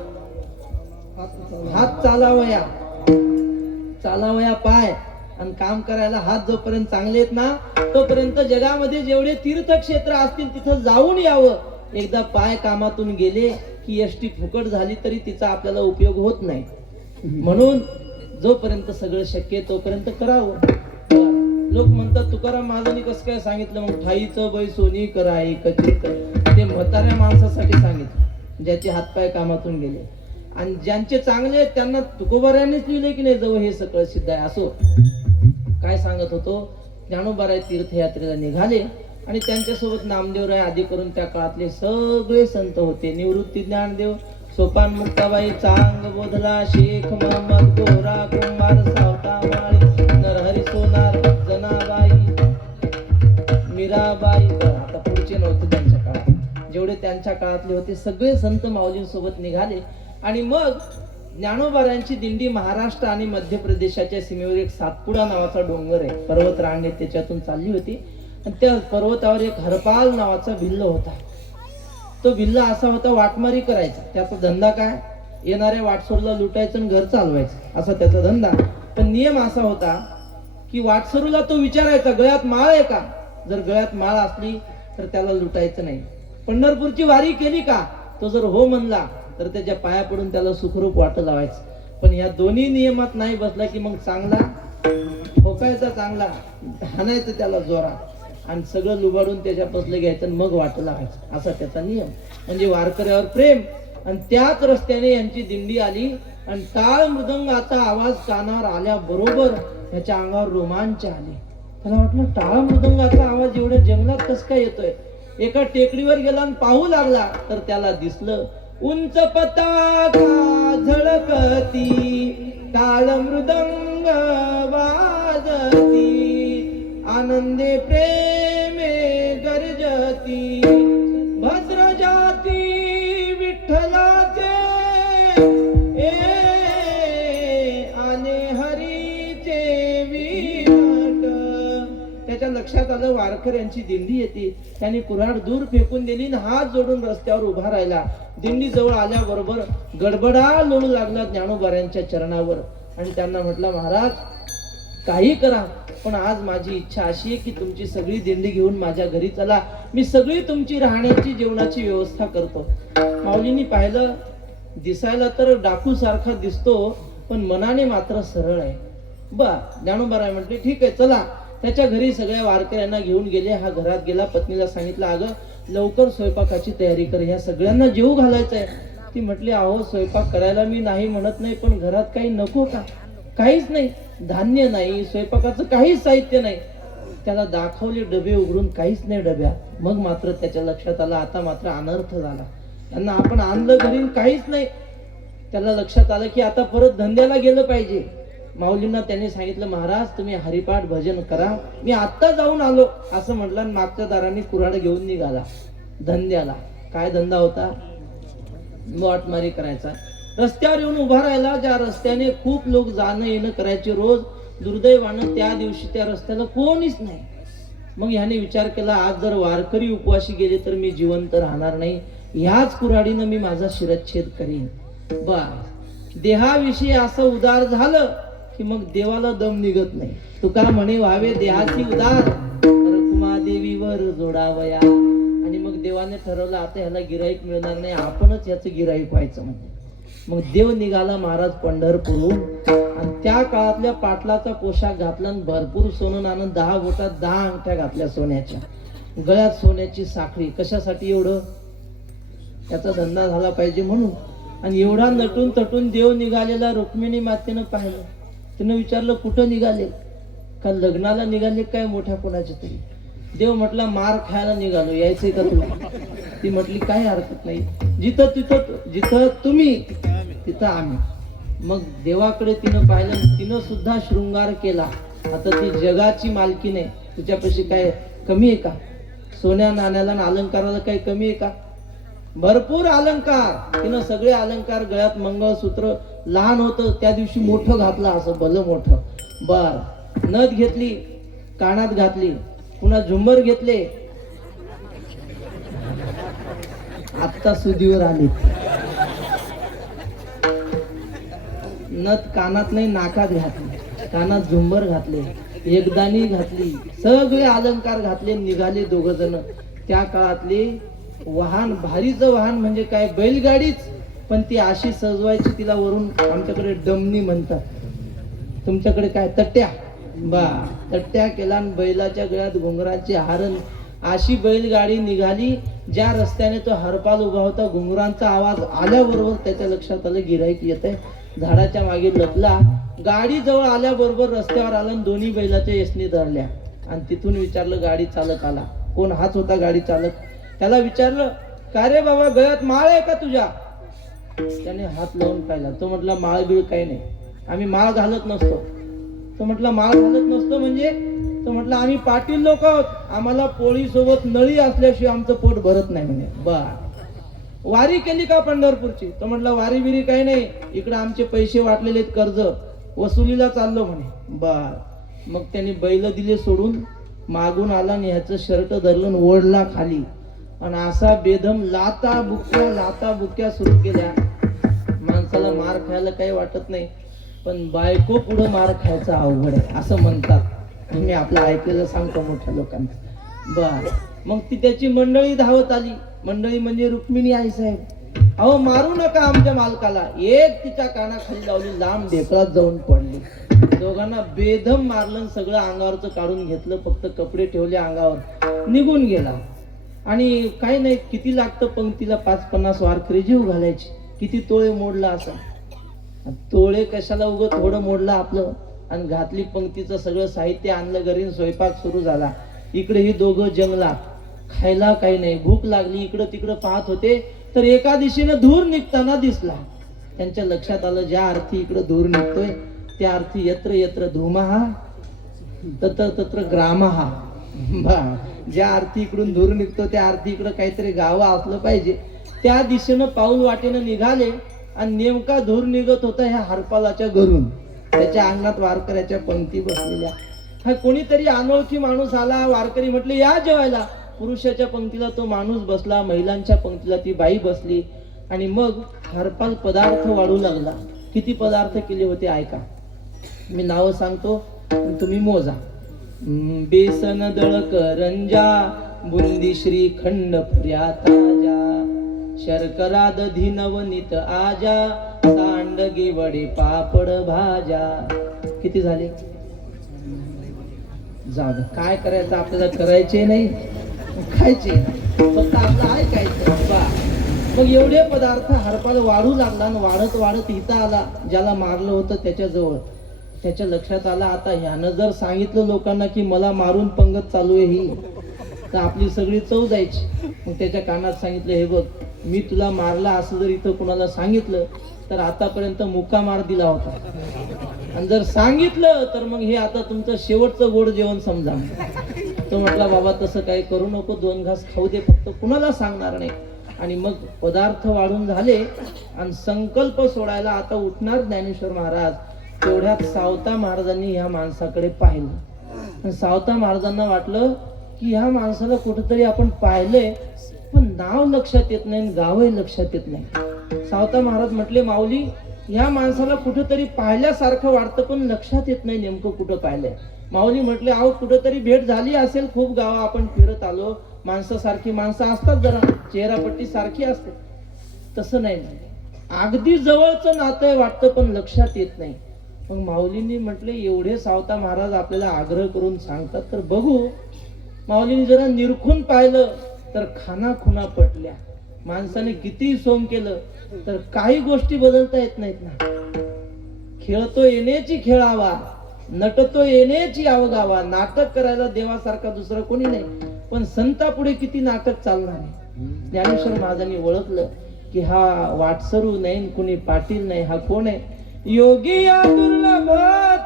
चालावया पाय आणि काम करायला हात जोपर्यंत चांगले आहेत ना तोपर्यंत जगामध्ये जेवढे तीर्थक्षेत्र असतील तिथं जाऊन यावं. एकदा पाय कामातून गेले की एसटी फुकट झाली तरी तिचा आपल्याला उपयोग होत नाही. म्हणून जोपर्यंत सगळं शक्य आहे तोपर्यंत करावं. लोक म्हणतात तुकाराम महाराजांनी कसं काय सांगितलं मग ठाईचं बै सोनी करा एकचित. ते म्हाताऱ्या माणसासाठी सांगितलं ज्याचे हातपाय कामातून गेले. आणि ज्यांचे चांगले आहेत त्यांना तुकोबारायांनीच लिहिले की नाही जवळ हे सगळं सिद्ध आहे. असो काय सांगत होतो. ज्ञानोबाराय तीर्थयात्रेला निघाले आणि त्यांच्यासोबत नामदेवराय आदी करून त्या काळातले सगळे संत होते. निवृत्ती ज्ञानदेव, सोपान मुक्ताबाई, चांग बोधला, शेख मोहम्मद, गोरा कुंभार, सावता माळी, नरहरी सोनार, जनाबाई, मीराबाई. आता पुढचे नव्हते त्यांच्या काळात. जेवढे त्यांच्या काळातले होते सगळे संत माऊलींसोबत निघाले. आणि मग ज्ञानोबारायांची दिंडी महाराष्ट्र आणि मध्य प्रदेशाच्या सीमेवर एक सातपुडा नावाचा डोंगर आहे, पर्वत रांग आहे, त्याच्यातून चालली होती. आणि त्या पर्वतावर एक हरपाल नावाचा भिल्ल होता. तो भिल्ल असा होता वाटमारी करायचा. त्याचा धंदा काय, येणाऱ्या वाटसरूला लुटायचं आणि घर चालवायचं असा त्याचा धंदा. पण नियम असा होता की वाटसरूला तो विचारायचा गळ्यात माळ आहे का. जर गळ्यात माळ असली तर त्याला लुटायचं नाही. पंढरपूरची वारी केली का, तो जर हो म्हणला तर त्याच्या पाया पडून त्याला सुखरूप वाट लावायचं. पण या दोन्ही नियमात नाही बसला की मग चांगला ठोकायचा, चांगला हाणायचं त्याला जोरात आणि सगळं लुबाडून त्याच्या पसलं घ्यायचं आणि मग वाट लावायचं असा त्याचा नियम. म्हणजे वारकऱ्यावर प्रेम. आणि त्याच रस्त्याने यांची दिंडी आली आणि टाळ मृदंगाचा आवाज कानावर आल्याबरोबर त्याच्या अंगावर रोमांच आले. त्याला वाटलं टाळ मृदंगाचा आवाज एवढ्या जंगलात कस काय येतोय. एका टेकडीवर गेला आणि पाहू लागला तर त्याला दिसलं उंच पताका झळकती, टाळ मृदंग वाजती, आनंदे प्रेमे गर्जती, भद्र जाती विठ्ठलाचे आले हरीचे विठ्ठल. त्याच्या लक्षात आलं वारकऱ्यांची दिंडी येते. त्याने कुऱ्हाड दूर फेकून दिली आणि हात जोडून रस्त्यावर उभा राहिला. दिंडी जवळ आल्याबरोबर गडबडा लोळू लागला ज्ञानोबारायांच्या चरणावर आणि त्यांना म्हटला महाराज काही करा पण आज माझी इच्छा अशी आहे की तुमची सगळी दिंडी घेऊन माझ्या घरी चला. मी सगळी तुमची राहण्याची जेवणाची व्यवस्था करतो. माऊलींनी पाहिलं दिसायला तर डाकू सारखा दिसतो पण मनाने मात्र सरळ आहे. ज्ञानोबाराय म्हटले ठीक आहे चला. त्याच्या घरी सगळ्या वारकऱ्यांना घेऊन गेले. हा घरात गेला, पत्नीला सांगितलं अगं लवकर स्वयंपाकाची तयारी कर, ह्या सगळ्यांना जेवू घालायचंय. ती म्हटली अहो स्वयंपाक करायला मी नाही म्हणत नाही पण घरात काही नको का. काहीच नाही, धान्य नाही, स्वयंपाकाचं काहीच साहित्य नाही. त्याला दाखवले डबे उघडून काहीच नाही डब्यात. मग मात्र त्याच्या लक्षात आलं आता मात्र अनर्थ झाला. त्यांना आपण आणलं घरी काहीच नाही. त्याला लक्षात आलं की आता परत धंद्याला गेलं पाहिजे. माऊलींना त्यांनी सांगितलं महाराज तुम्ही हरिपाठ भजन करा, मी आत्ता जाऊन आलो असं म्हटलं. आणि मागच्या दारांनी कुऱ्हाड घेऊन निघाला धंद्याला. काय धंदा होता, वाटमारी करायचा. रस्त्यावर येऊन उभा राहिला. ज्या रस्त्याने खूप लोक जाणं येणं करायचे रोज, दुर्दैवानं त्या दिवशी त्या रस्त्याला कोणीच नाही. मग ह्याने विचार केला, आज जर वारकरी उपवाशी गेले तर मी जिवंत राहणार नाही, ह्याच कुऱ्हाडीनं मी माझा शिरच्छेद करीन. बस देहाविषयी असं उदार झालं की मग देवाला दम निघत नाही. तुका म्हणे व्हावे देहाची उदार, रखुमा देवीवर जोडावया. आणि मग देवाने ठरवलं आता ह्याला गिराईक मिळणार नाही, आपणच ह्याचं गिराईक व्हायचं. म्हणजे मग देव निघाला महाराज पंढरपूरहून. आणि त्या काळातल्या पाटलाचा पोशाख घातला आणि भरपूर सोनं नाणं, 10 बोटात 10 अंगठ्या घातल्या सोन्याच्या, गळ्यात सोन्याची साखळी. कशासाठी एवढं? त्याचा धंदा झाला पाहिजे म्हणून. आणि एवढा नटून तटून देव निघालेला रुक्मिणी मातेनं पाहिलं. तिनं विचारलं कुठं निघाले? का लग्नाला निघाले काय मोठ्या कोणाच्या तरी? देव म्हटला मार खायला निघालो, यायचंय का तुला? ती म्हटली काही हरकत नाही, जिथं तुम्ही तिथं आम्ही. मग देवाकडे तिनं पाहिलं, तिनं सुद्धा शृंगार केला. आता ती जगाची मालकी नाही, तुझ्यापाशी काय कमी आहे का? सोन्या नाण्याला आणि अलंकाराला काही कमी आहे का? भरपूर अलंकार. तिनं सगळे अलंकार, गळ्यात मंगळसूत्र, लहान होतं त्या दिवशी मोठं घातलं, असं भलं मोठं. बर नथ घेतली, कानात घातली, पुन्हा झुंबर घेतले. आत्ता सुदीवर आली. नथ कानात नाही नाकात घातली, कानात झुंबर घातले, एकदाणी घातली, सगळे अलंकार घातले. निघाले दोघ जण. त्या काळातले वाहन, भारीचं वाहन म्हणजे काय? बैलगाडीच, पण ती अशी सजवायची, तिला वरून आमच्याकडे डमणी म्हणतात, तुमच्याकडे काय? तट्ट्या. बा तट्ट्या केला आणि बैलाच्या गळ्यात घुंगरांची हारण. अशी बैलगाडी निघाली. ज्या रस्त्याने तो हरपाल उभा होता, घुंगरांचा आवाज आल्याबरोबर त्याच्या लक्षात आलं गिराईक येतंय. झाडाच्या मागे लपला. गाडी जवळ आल्याबरोबर रस्त्यावर आला आणि दोन्ही बैलाच्या येसनी धरल्या. आणि तिथून विचारलं, गाडी चालक आला. कोण? हाच होता गाडी चालक. त्याला विचारलं, का रे बाबा गळ्यात माळ आहे का तुझ्या? त्याने हात लावून पाहिला. तो म्हटला माळ बिळ काही नाही, आम्ही माळ घालत नसतो. तो म्हटला माळ घालत नसतो म्हणजे? तो म्हटला आम्ही पाटील लोक आहोत, आम्हाला पोळी सोबत नळी असल्याशिवाय आमचं पोट भरत नाही म्हणे. बर वारी केली का पंढरपूरची? तो म्हटला वारी बिरी काही नाही, इकडे आमचे पैसे वाटलेले आहेत, कर्ज वसुलीला चाललो म्हणे. बर मग त्यांनी बैल दिले सोडून, मागून आला आणि ह्याचं शर्ट धरलं, ओढला खाली आणि असा बेदम लाता बुक्क्या सुरू केल्या. माणसाला मार खायला काही वाटत नाही, पण बायको पुढे मार खायचा अवघड आहे असं म्हणतात. मी आपलं ऐकलेलं सांगतो मोठ्या लोकांना. बर मग ती त्याची मंडळी धावत आली. मंडळी म्हणजे रुक्मिणी आई साहेब. अहो मारू नका आमच्या मालकाला. एक तिच्या कानाखाली लावली, लांब ढेकळात जाऊन पडली. दोघांना बेदम मारलं, सगळं अंगावरचं काढून घेतलं, फक्त कपडे ठेवले अंगावर, निघून गेला. आणि काही नाही, किती लागतं पंक्तीला? 5-50 वारकरी जीव घालायचे. किती तोळे मोडला असा? तोळे कशाला, उगं थोडं मोडलं आपलं. आणि घातली पंक्तीचं सगळं साहित्य आणलं घरी, स्वयंपाक सुरू झाला. इकडे ही दोघं जंगलात, खायला काही नाही, भूक लागली. इकडं तिकडं पाहत होते तर एका दिशेनं धूर निघताना दिसला. त्यांच्या लक्षात आलं, ज्या अर्थी इकडं धूर निघतोय त्या अर्थी यत्र यत्र धूमहा तत्र तत्र ग्रामहा. ज्या अर्थी इकडून धूर निघतो त्या अर्थी इकडं काहीतरी गावं असलं पाहिजे. त्या दिशेनं पाऊल वाटेनं निघाले आणि नेमका धूर निघत होता ह्या हरपालाच्या घरून. त्याच्या अंगणात वारकऱ्याच्या पंक्ती बसलेल्या. हा कोणीतरी अनोळखी माणूस आला. वारकरी म्हटले या जेवायला. पुरुषाच्या पंक्तीला तो माणूस बसला, महिलांच्या पंक्तीला ती बाई बसली. आणि मग हरपाल पदार्थ वाढू लागला. किती पदार्थ केले होते ऐका, मी नाव सांगतो तुम्ही मोजा. बेसन दळ करंजा, बुंदी श्रीखंड पुऱ्या ताजा, शर्करा दधी नवनीत आजा, सांडगे वडे पापड भाज्या. किती झाले? जाग काय करायचं आपल्याला, करायचे नाही खायचे, फक्त आपलं ऐकायचं. मग एवढे पदार्थ हरपाल वाढू लागला आणि वाढत वाढत इथं आला. ज्याला मारलं होतं त्याच्या जवळ. त्याच्या लक्षात आला, आता ह्यानं जर सांगितलं लोकांना की मला मारून पंगत चालू आहे ही, तर आपली सगळी चव जायची. मग त्याच्या कानात सांगितलं, हे बघ मी तुला मारला असं जर इथं कुणाला सांगितलं तर आतापर्यंत मुका मार दिला होता, आणि जर सांगितलं तर मग हे आता तुमचं शेवटचं गोड जेवण समजा. तो म्हटला, बाबा तसं काही करू नको, 2 घास खाऊ दे फक्त, कुणाला सांगणार नाही. आणि मग पदार्थ वाढून झाले आणि संकल्प सोडायला आता उठणार ज्ञानेश्वर महाराज. तेवढ्यात सावता महाराजांनी ह्या माणसाकडे पाहिलं आणि सावता महाराजांना वाटलं की ह्या माणसाला कुठंतरी आपण पाहिलंय, पण नाव लक्षात येत नाही, गावही लक्षात येत नाही. सावता महाराज म्हटले, माऊली ह्या माणसाला कुठंतरी पाहिल्यासारखं वाटतं, पण लक्षात येत नाही नेमकं कुठं पाहिलंय. माऊली म्हटले, अहो कुठंतरी भेट झाली असेल, खूप गावं आपण फिरत आलो, माणसासारखी माणसं असतात, जरा चेहरापट्टी सारखी असते. तसं नाही म्हणे, अगदी जवळचं नातं वाटतं पण लक्षात येत नाही. मग माऊलींनी म्हटले, एवढे सावता महाराज आपल्याला आग्रह करून सांगतात तर बघू. माऊलींनी जरा निरखून पाहिलं तर खाना खुना पटल्या. माणसाने किती सोम केलं तर काही गोष्टी बदलता येत नाहीत ना. खेळतो येण्याची खेळावा, नटतो येण्याची अवगावा. नाटक करायला देवासारखा दुसरा कोणी नाही, पण संतापुढे किती नाटक चालणार आहे. ज्ञानेश्वर महाराजांनी ओळखलं की हा वाटसरू नाही, कुणी पाटील नाही, हा कोण आहे? योगी या दुर्लभ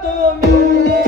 तो मिळाले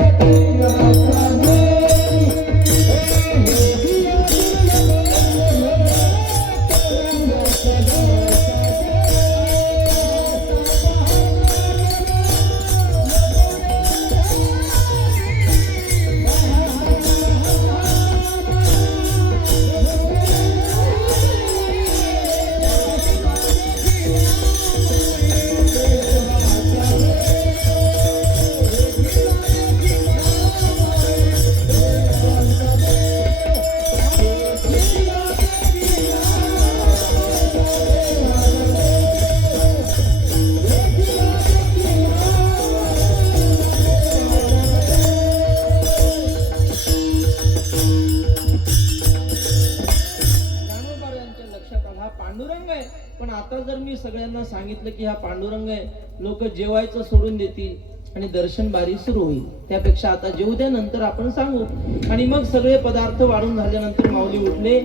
पांडुरंग आहे. पण आता जर मी सगळ्यांना सांगितलं की हा पांडुरंग आहे, लोक जेवायचं सोडून देतील आणि दर्शन बारी सुरू होईल. त्यापेक्षा आता जेवू द्या, नंतर आपण सांगू. आणि मग सगळे पदार्थ वाढून झाल्यानंतर माऊली उठले,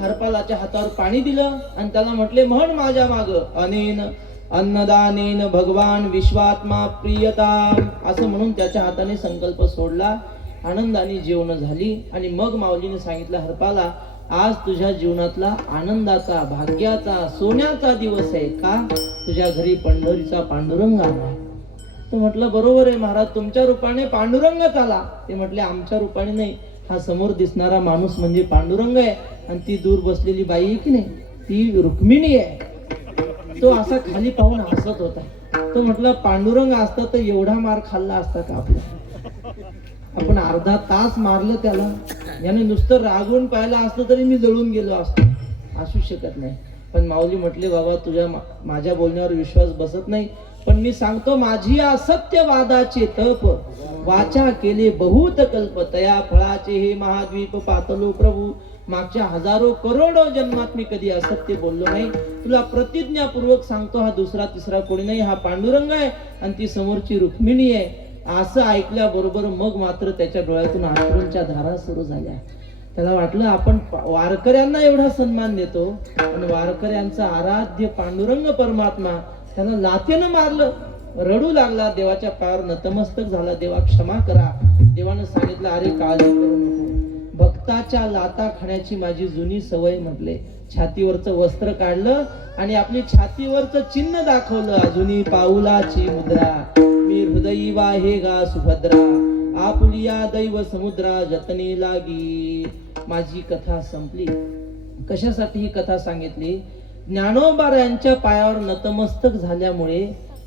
हरपालाच्या हातावर पाणी दिलं आणि त्याला म्हटले, म्हण माझ्या माग, अनेन अन्नदानेन भगवान विश्वात्मा प्रियताम, असं म्हणून त्याच्या हाताने संकल्प सोडला. आनंदाने जेवण झाली आणि मग माऊलीने सांगितलं, हरपाला आज तुझ्या जीवनातला आनंदाचा, भाग्याचा, सोन्याचा दिवस आहे का? तुझ्या घरी पंढरीचा पांडुरंग आला. तो म्हटलं, बरोबर आहे महाराज, तुमच्या रूपाने पांडुरंगच आला. ते म्हटले, आमच्या रूपाने नाही, हा समोर दिसणारा माणूस म्हणजे पांडुरंग आहे आणि ती दूर बसलेली बाई आहे की नाही, ती रुक्मिणी आहे. तो असा खाली पाहून हसत होता. तो म्हटलं, पांडुरंग असता तर एवढा मार खाल्ला असता का आपला? आपण अर्धा तास मारलं त्याला, याने नुसतं रागवून पाहिलं असतं तरी मी जळून गेलो असतो. असू शकत नाही. पण माऊली म्हटले, बाबा तुझ्या माझ्या बोलण्यावर विश्वास बसत नाही, पण मी सांगतो, माझी असत्यवादाचे तप वाचा केले बहुत कल्प, तया फळाचे हे महाद्वीप पातलो प्रभू. मागच्या हजारो करोडो जन्मात मी कधी असत्य बोललो नाही. तुला प्रतिज्ञापूर्वक सांगतो, हा दुसरा तिसरा कोणी नाही, हा पांडुरंग आहे आणि ती समोरची रुक्मिणी आहे. असं ऐकल्याबरोबर मग मात्र त्याच्या डोळ्यातून अश्रूंच्या धारा सुरू झाल्या. त्याला वाटलं, आपण वारकऱ्यांना एवढा सन्मान देतो आणि वारकऱ्यांचा आराध्य पांडुरंग परमात्मा त्याला लाथेनं मारलं. रडू लागला, देवाच्या पायावर नतमस्तक झाला, देवा क्षमा करा. देवानं सांगितलं, अरे काळजी करू नको, भक्ताच्या लाता खाण्याची माझी जुनी सवय. म्हटले, छातीवरचं वस्त्र काढलं आणि आपली छातीवरचं चिन्ह दाखवलं, अजूनी पाऊलाची मुद्रा, मी हृदयी वाहे गा सुभद्रा, आपुलिया दैव समुद्रा जतनी लागी. माझी कथा संपली. कशासाठी ही कथा सांगितली? ज्ञानोबारायांच्या पायावर नतमस्तक झाल्यामुळे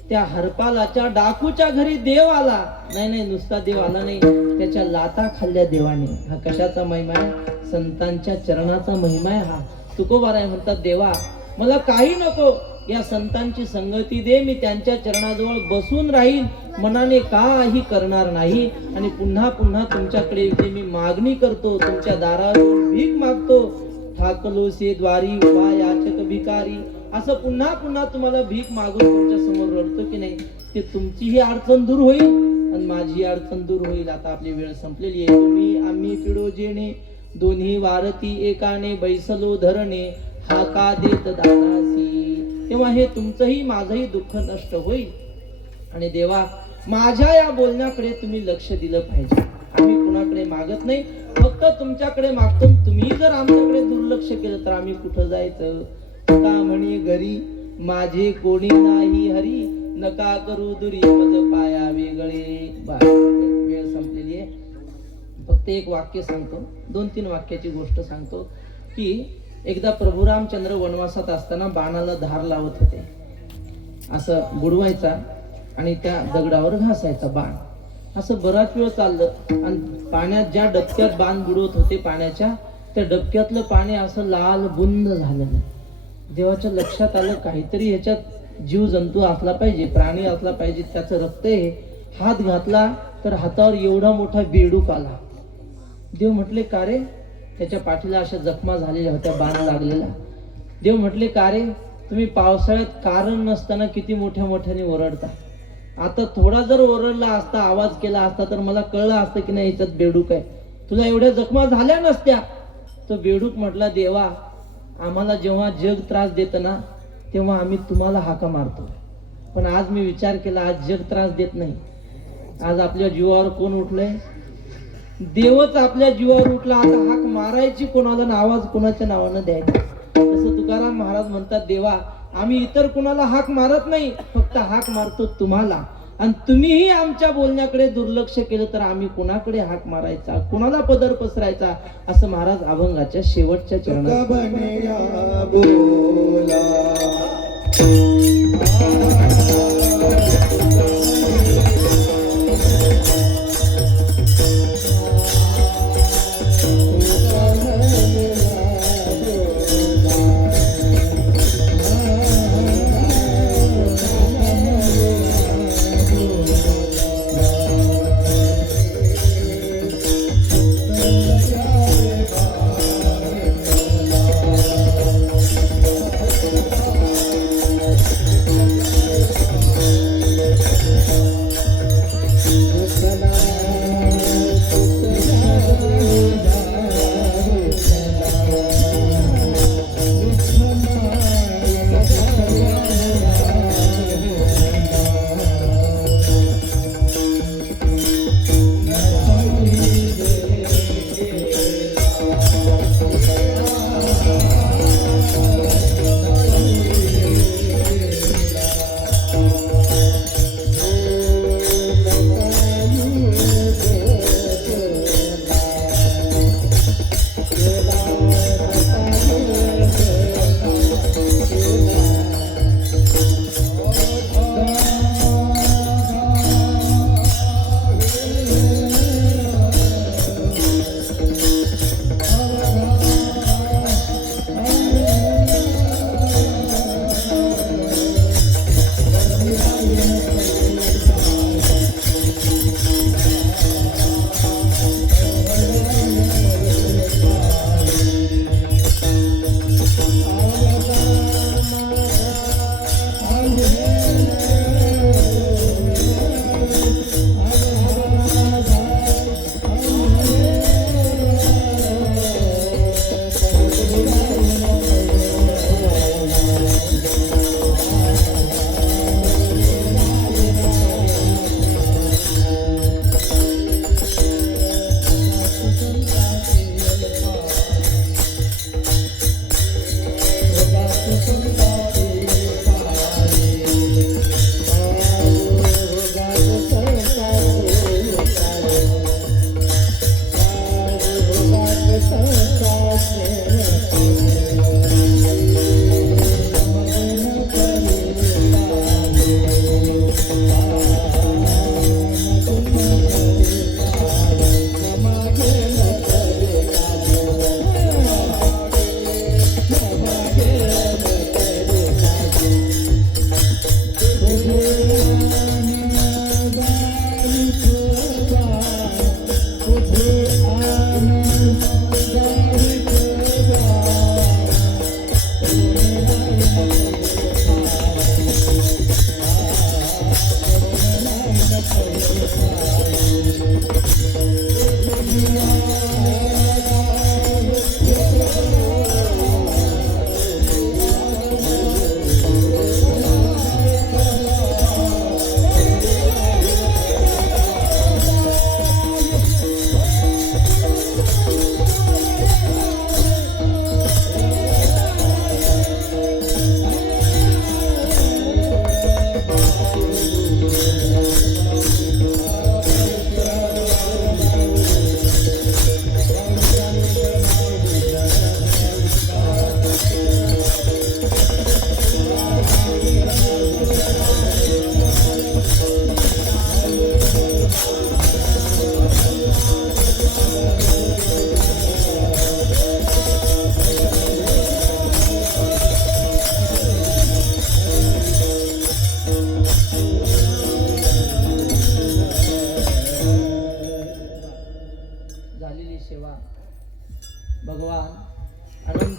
त्या हरपालाच्या डाकूच्या घरी देव आला. नाही, नुसता देव आला नाही, त्याच्या लाता खाल्ल्या देवाने. हा कशाचा महिमा आहे? संतांच्या चरणाचा महिमा आहे हा. तुकोबाराय म्हणतात, देवा मला काही नको, या संतांची संगती दे, मी त्यांच्या चरणाजवळ बसून राहील, मनाने काही करणार नाही आणि पुन्हा पुन्हा तुमच्याकडे येते. मी मागणी करतो, तुमच्या दारावर भीक मागतो. ठाकलो से द्वारी वा याचक भिकारी, असं पुन्हा पुन्हा तुम्हाला भीक मागून तुमच्या समोर रडतो की नाही, ते तुमचीही अडचण दूर होईल आणि माझी अडचण दूर होईल. आता आपली वेळ संपलेली आहे. तुम्ही आम्ही पिढो जेणे, दोन्ही वारती एकाने, बैसलो धरणे हाका देत दानासी. तेव्हा हे तुमचंही माझंही दुःख नष्ट होईल. आणि देवा, माझ्या या बोलण्याकडे तुम्ही लक्ष दिलं पाहिजे. आम्ही कुणाकडे मागत नाही, फक्त तुमच्याकडे मागतो. तुम्ही जर आमच्याकडे दुर्लक्ष केलं तर आम्ही कुठं जायचं? का म्हणी घरी माझे कोणी नाही हरी, नका करू दुरी पद पाया वेगळे. वेळ संपलेली आहे. फक्त एक वाक्य सांगतो, 2-3 वाक्याची गोष्ट सांगतो की एकदा प्रभू रामचंद्र वनवासात असताना बाणाला धार लावत होते. असं बुडवायचा आणि त्या दगडावर घासायचा बाण. असं बराच वेळ चाललं आणि पाण्यात ज्या डबक्यात बाण बुडवत होते पाण्याच्या, त्या डबक्यातलं पाणी असं लाल बुंद झालेलं. देवाच्या लक्षात आलं काहीतरी ह्याच्यात जीव जंतू असला पाहिजे, प्राणी असला पाहिजे, त्याचं रक्त आहे. हात घातला तर हातावर एवढा मोठा बेडूक आला. देव म्हटले का रे? त्याच्या पाठीला अशा जखमा झालेल्या होत्या बाण लागलेला. देव म्हटले का रे, तुम्ही पावसाळ्यात कारण नसताना किती मोठ्या मोठ्याने ओरडता. आता थोडा जर ओरडला असता, आवाज केला असता तर मला कळलं असतं की नाही याच्यात बेडूक आहे. तुला एवढ्या जखमा झाल्या नसत्या. तो बेडूक म्हटला देवा, आम्हाला जेव्हा जग त्रास देतं ना तेव्हा आम्ही तुम्हाला हाका मारतो, पण आज मी विचार केला आज जग त्रास देत नाही. आज आपल्या जीवावर कोण उठलंय? देवच आपल्या जीवावर उठला. आता हाक मारायची कोणाला ना आवाज कोणाच्या नावानं द्यायचा. तसं तुकाराम महाराज म्हणतात देवा, आम्ही इतर कोणाला हाक मारत नाही, फक्त हाक मारतो तुम्हाला. आणि तुम्हीही आमच्या बोलण्याकडे दुर्लक्ष केलं तर आम्ही कोणाकडे हाक मारायचा, कोणाला पदर पसरायचा, असं महाराज अभंगाच्या शेवटच्या चरणात. बोला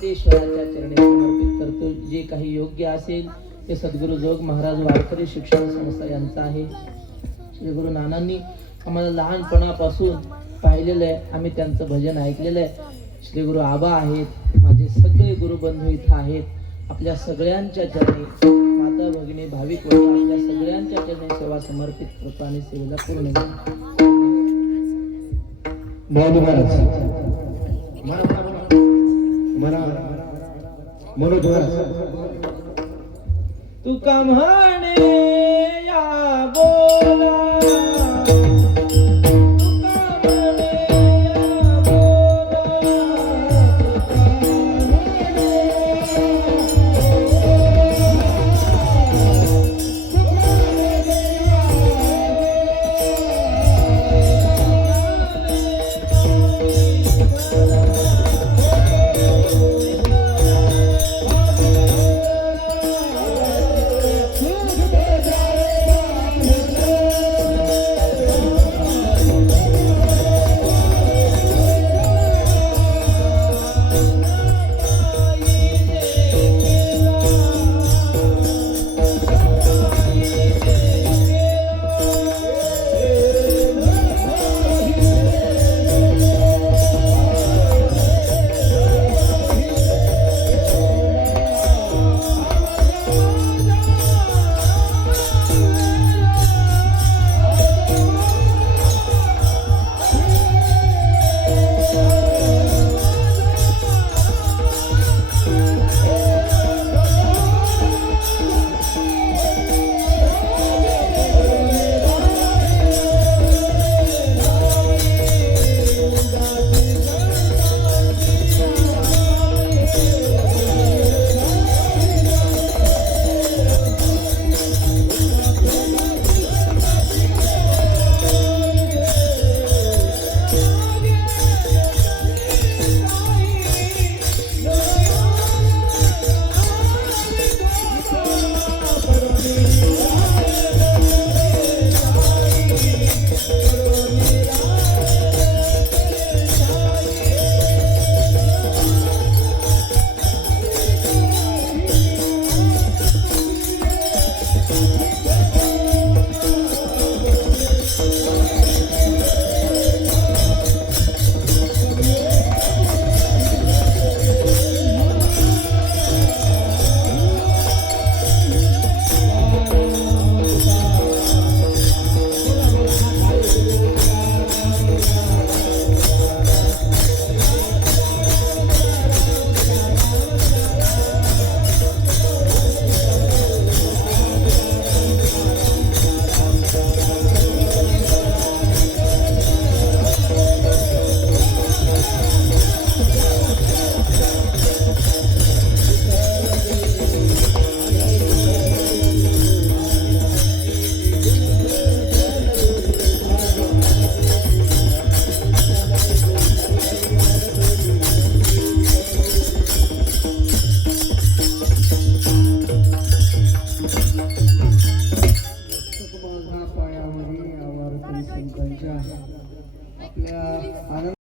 मातेश्वराच्या चरणी समर्पित करतो. जे काही योग्य असेल ते सद्गुरु जोग महाराज वारकरी शिक्षण संस्था यांचा आहे. श्री गुरु नानांनी आम्हाला लहानपणापासून पाहिलेलं आहे, आम्ही त्यांचं भजन ऐकलेलं आहे. श्री गुरु आबा आहेत, माझे सगळे गुरुबंधू इथं आहेत. आपल्या सगळ्यांच्या चरणी माता भगिनी भाविक वर्ग आपल्या सगळ्यांच्या चरणी सेवा समर्पित करतो आणि सेवेला पूर्ण करतो. मनोज महाराज तुका म्हणे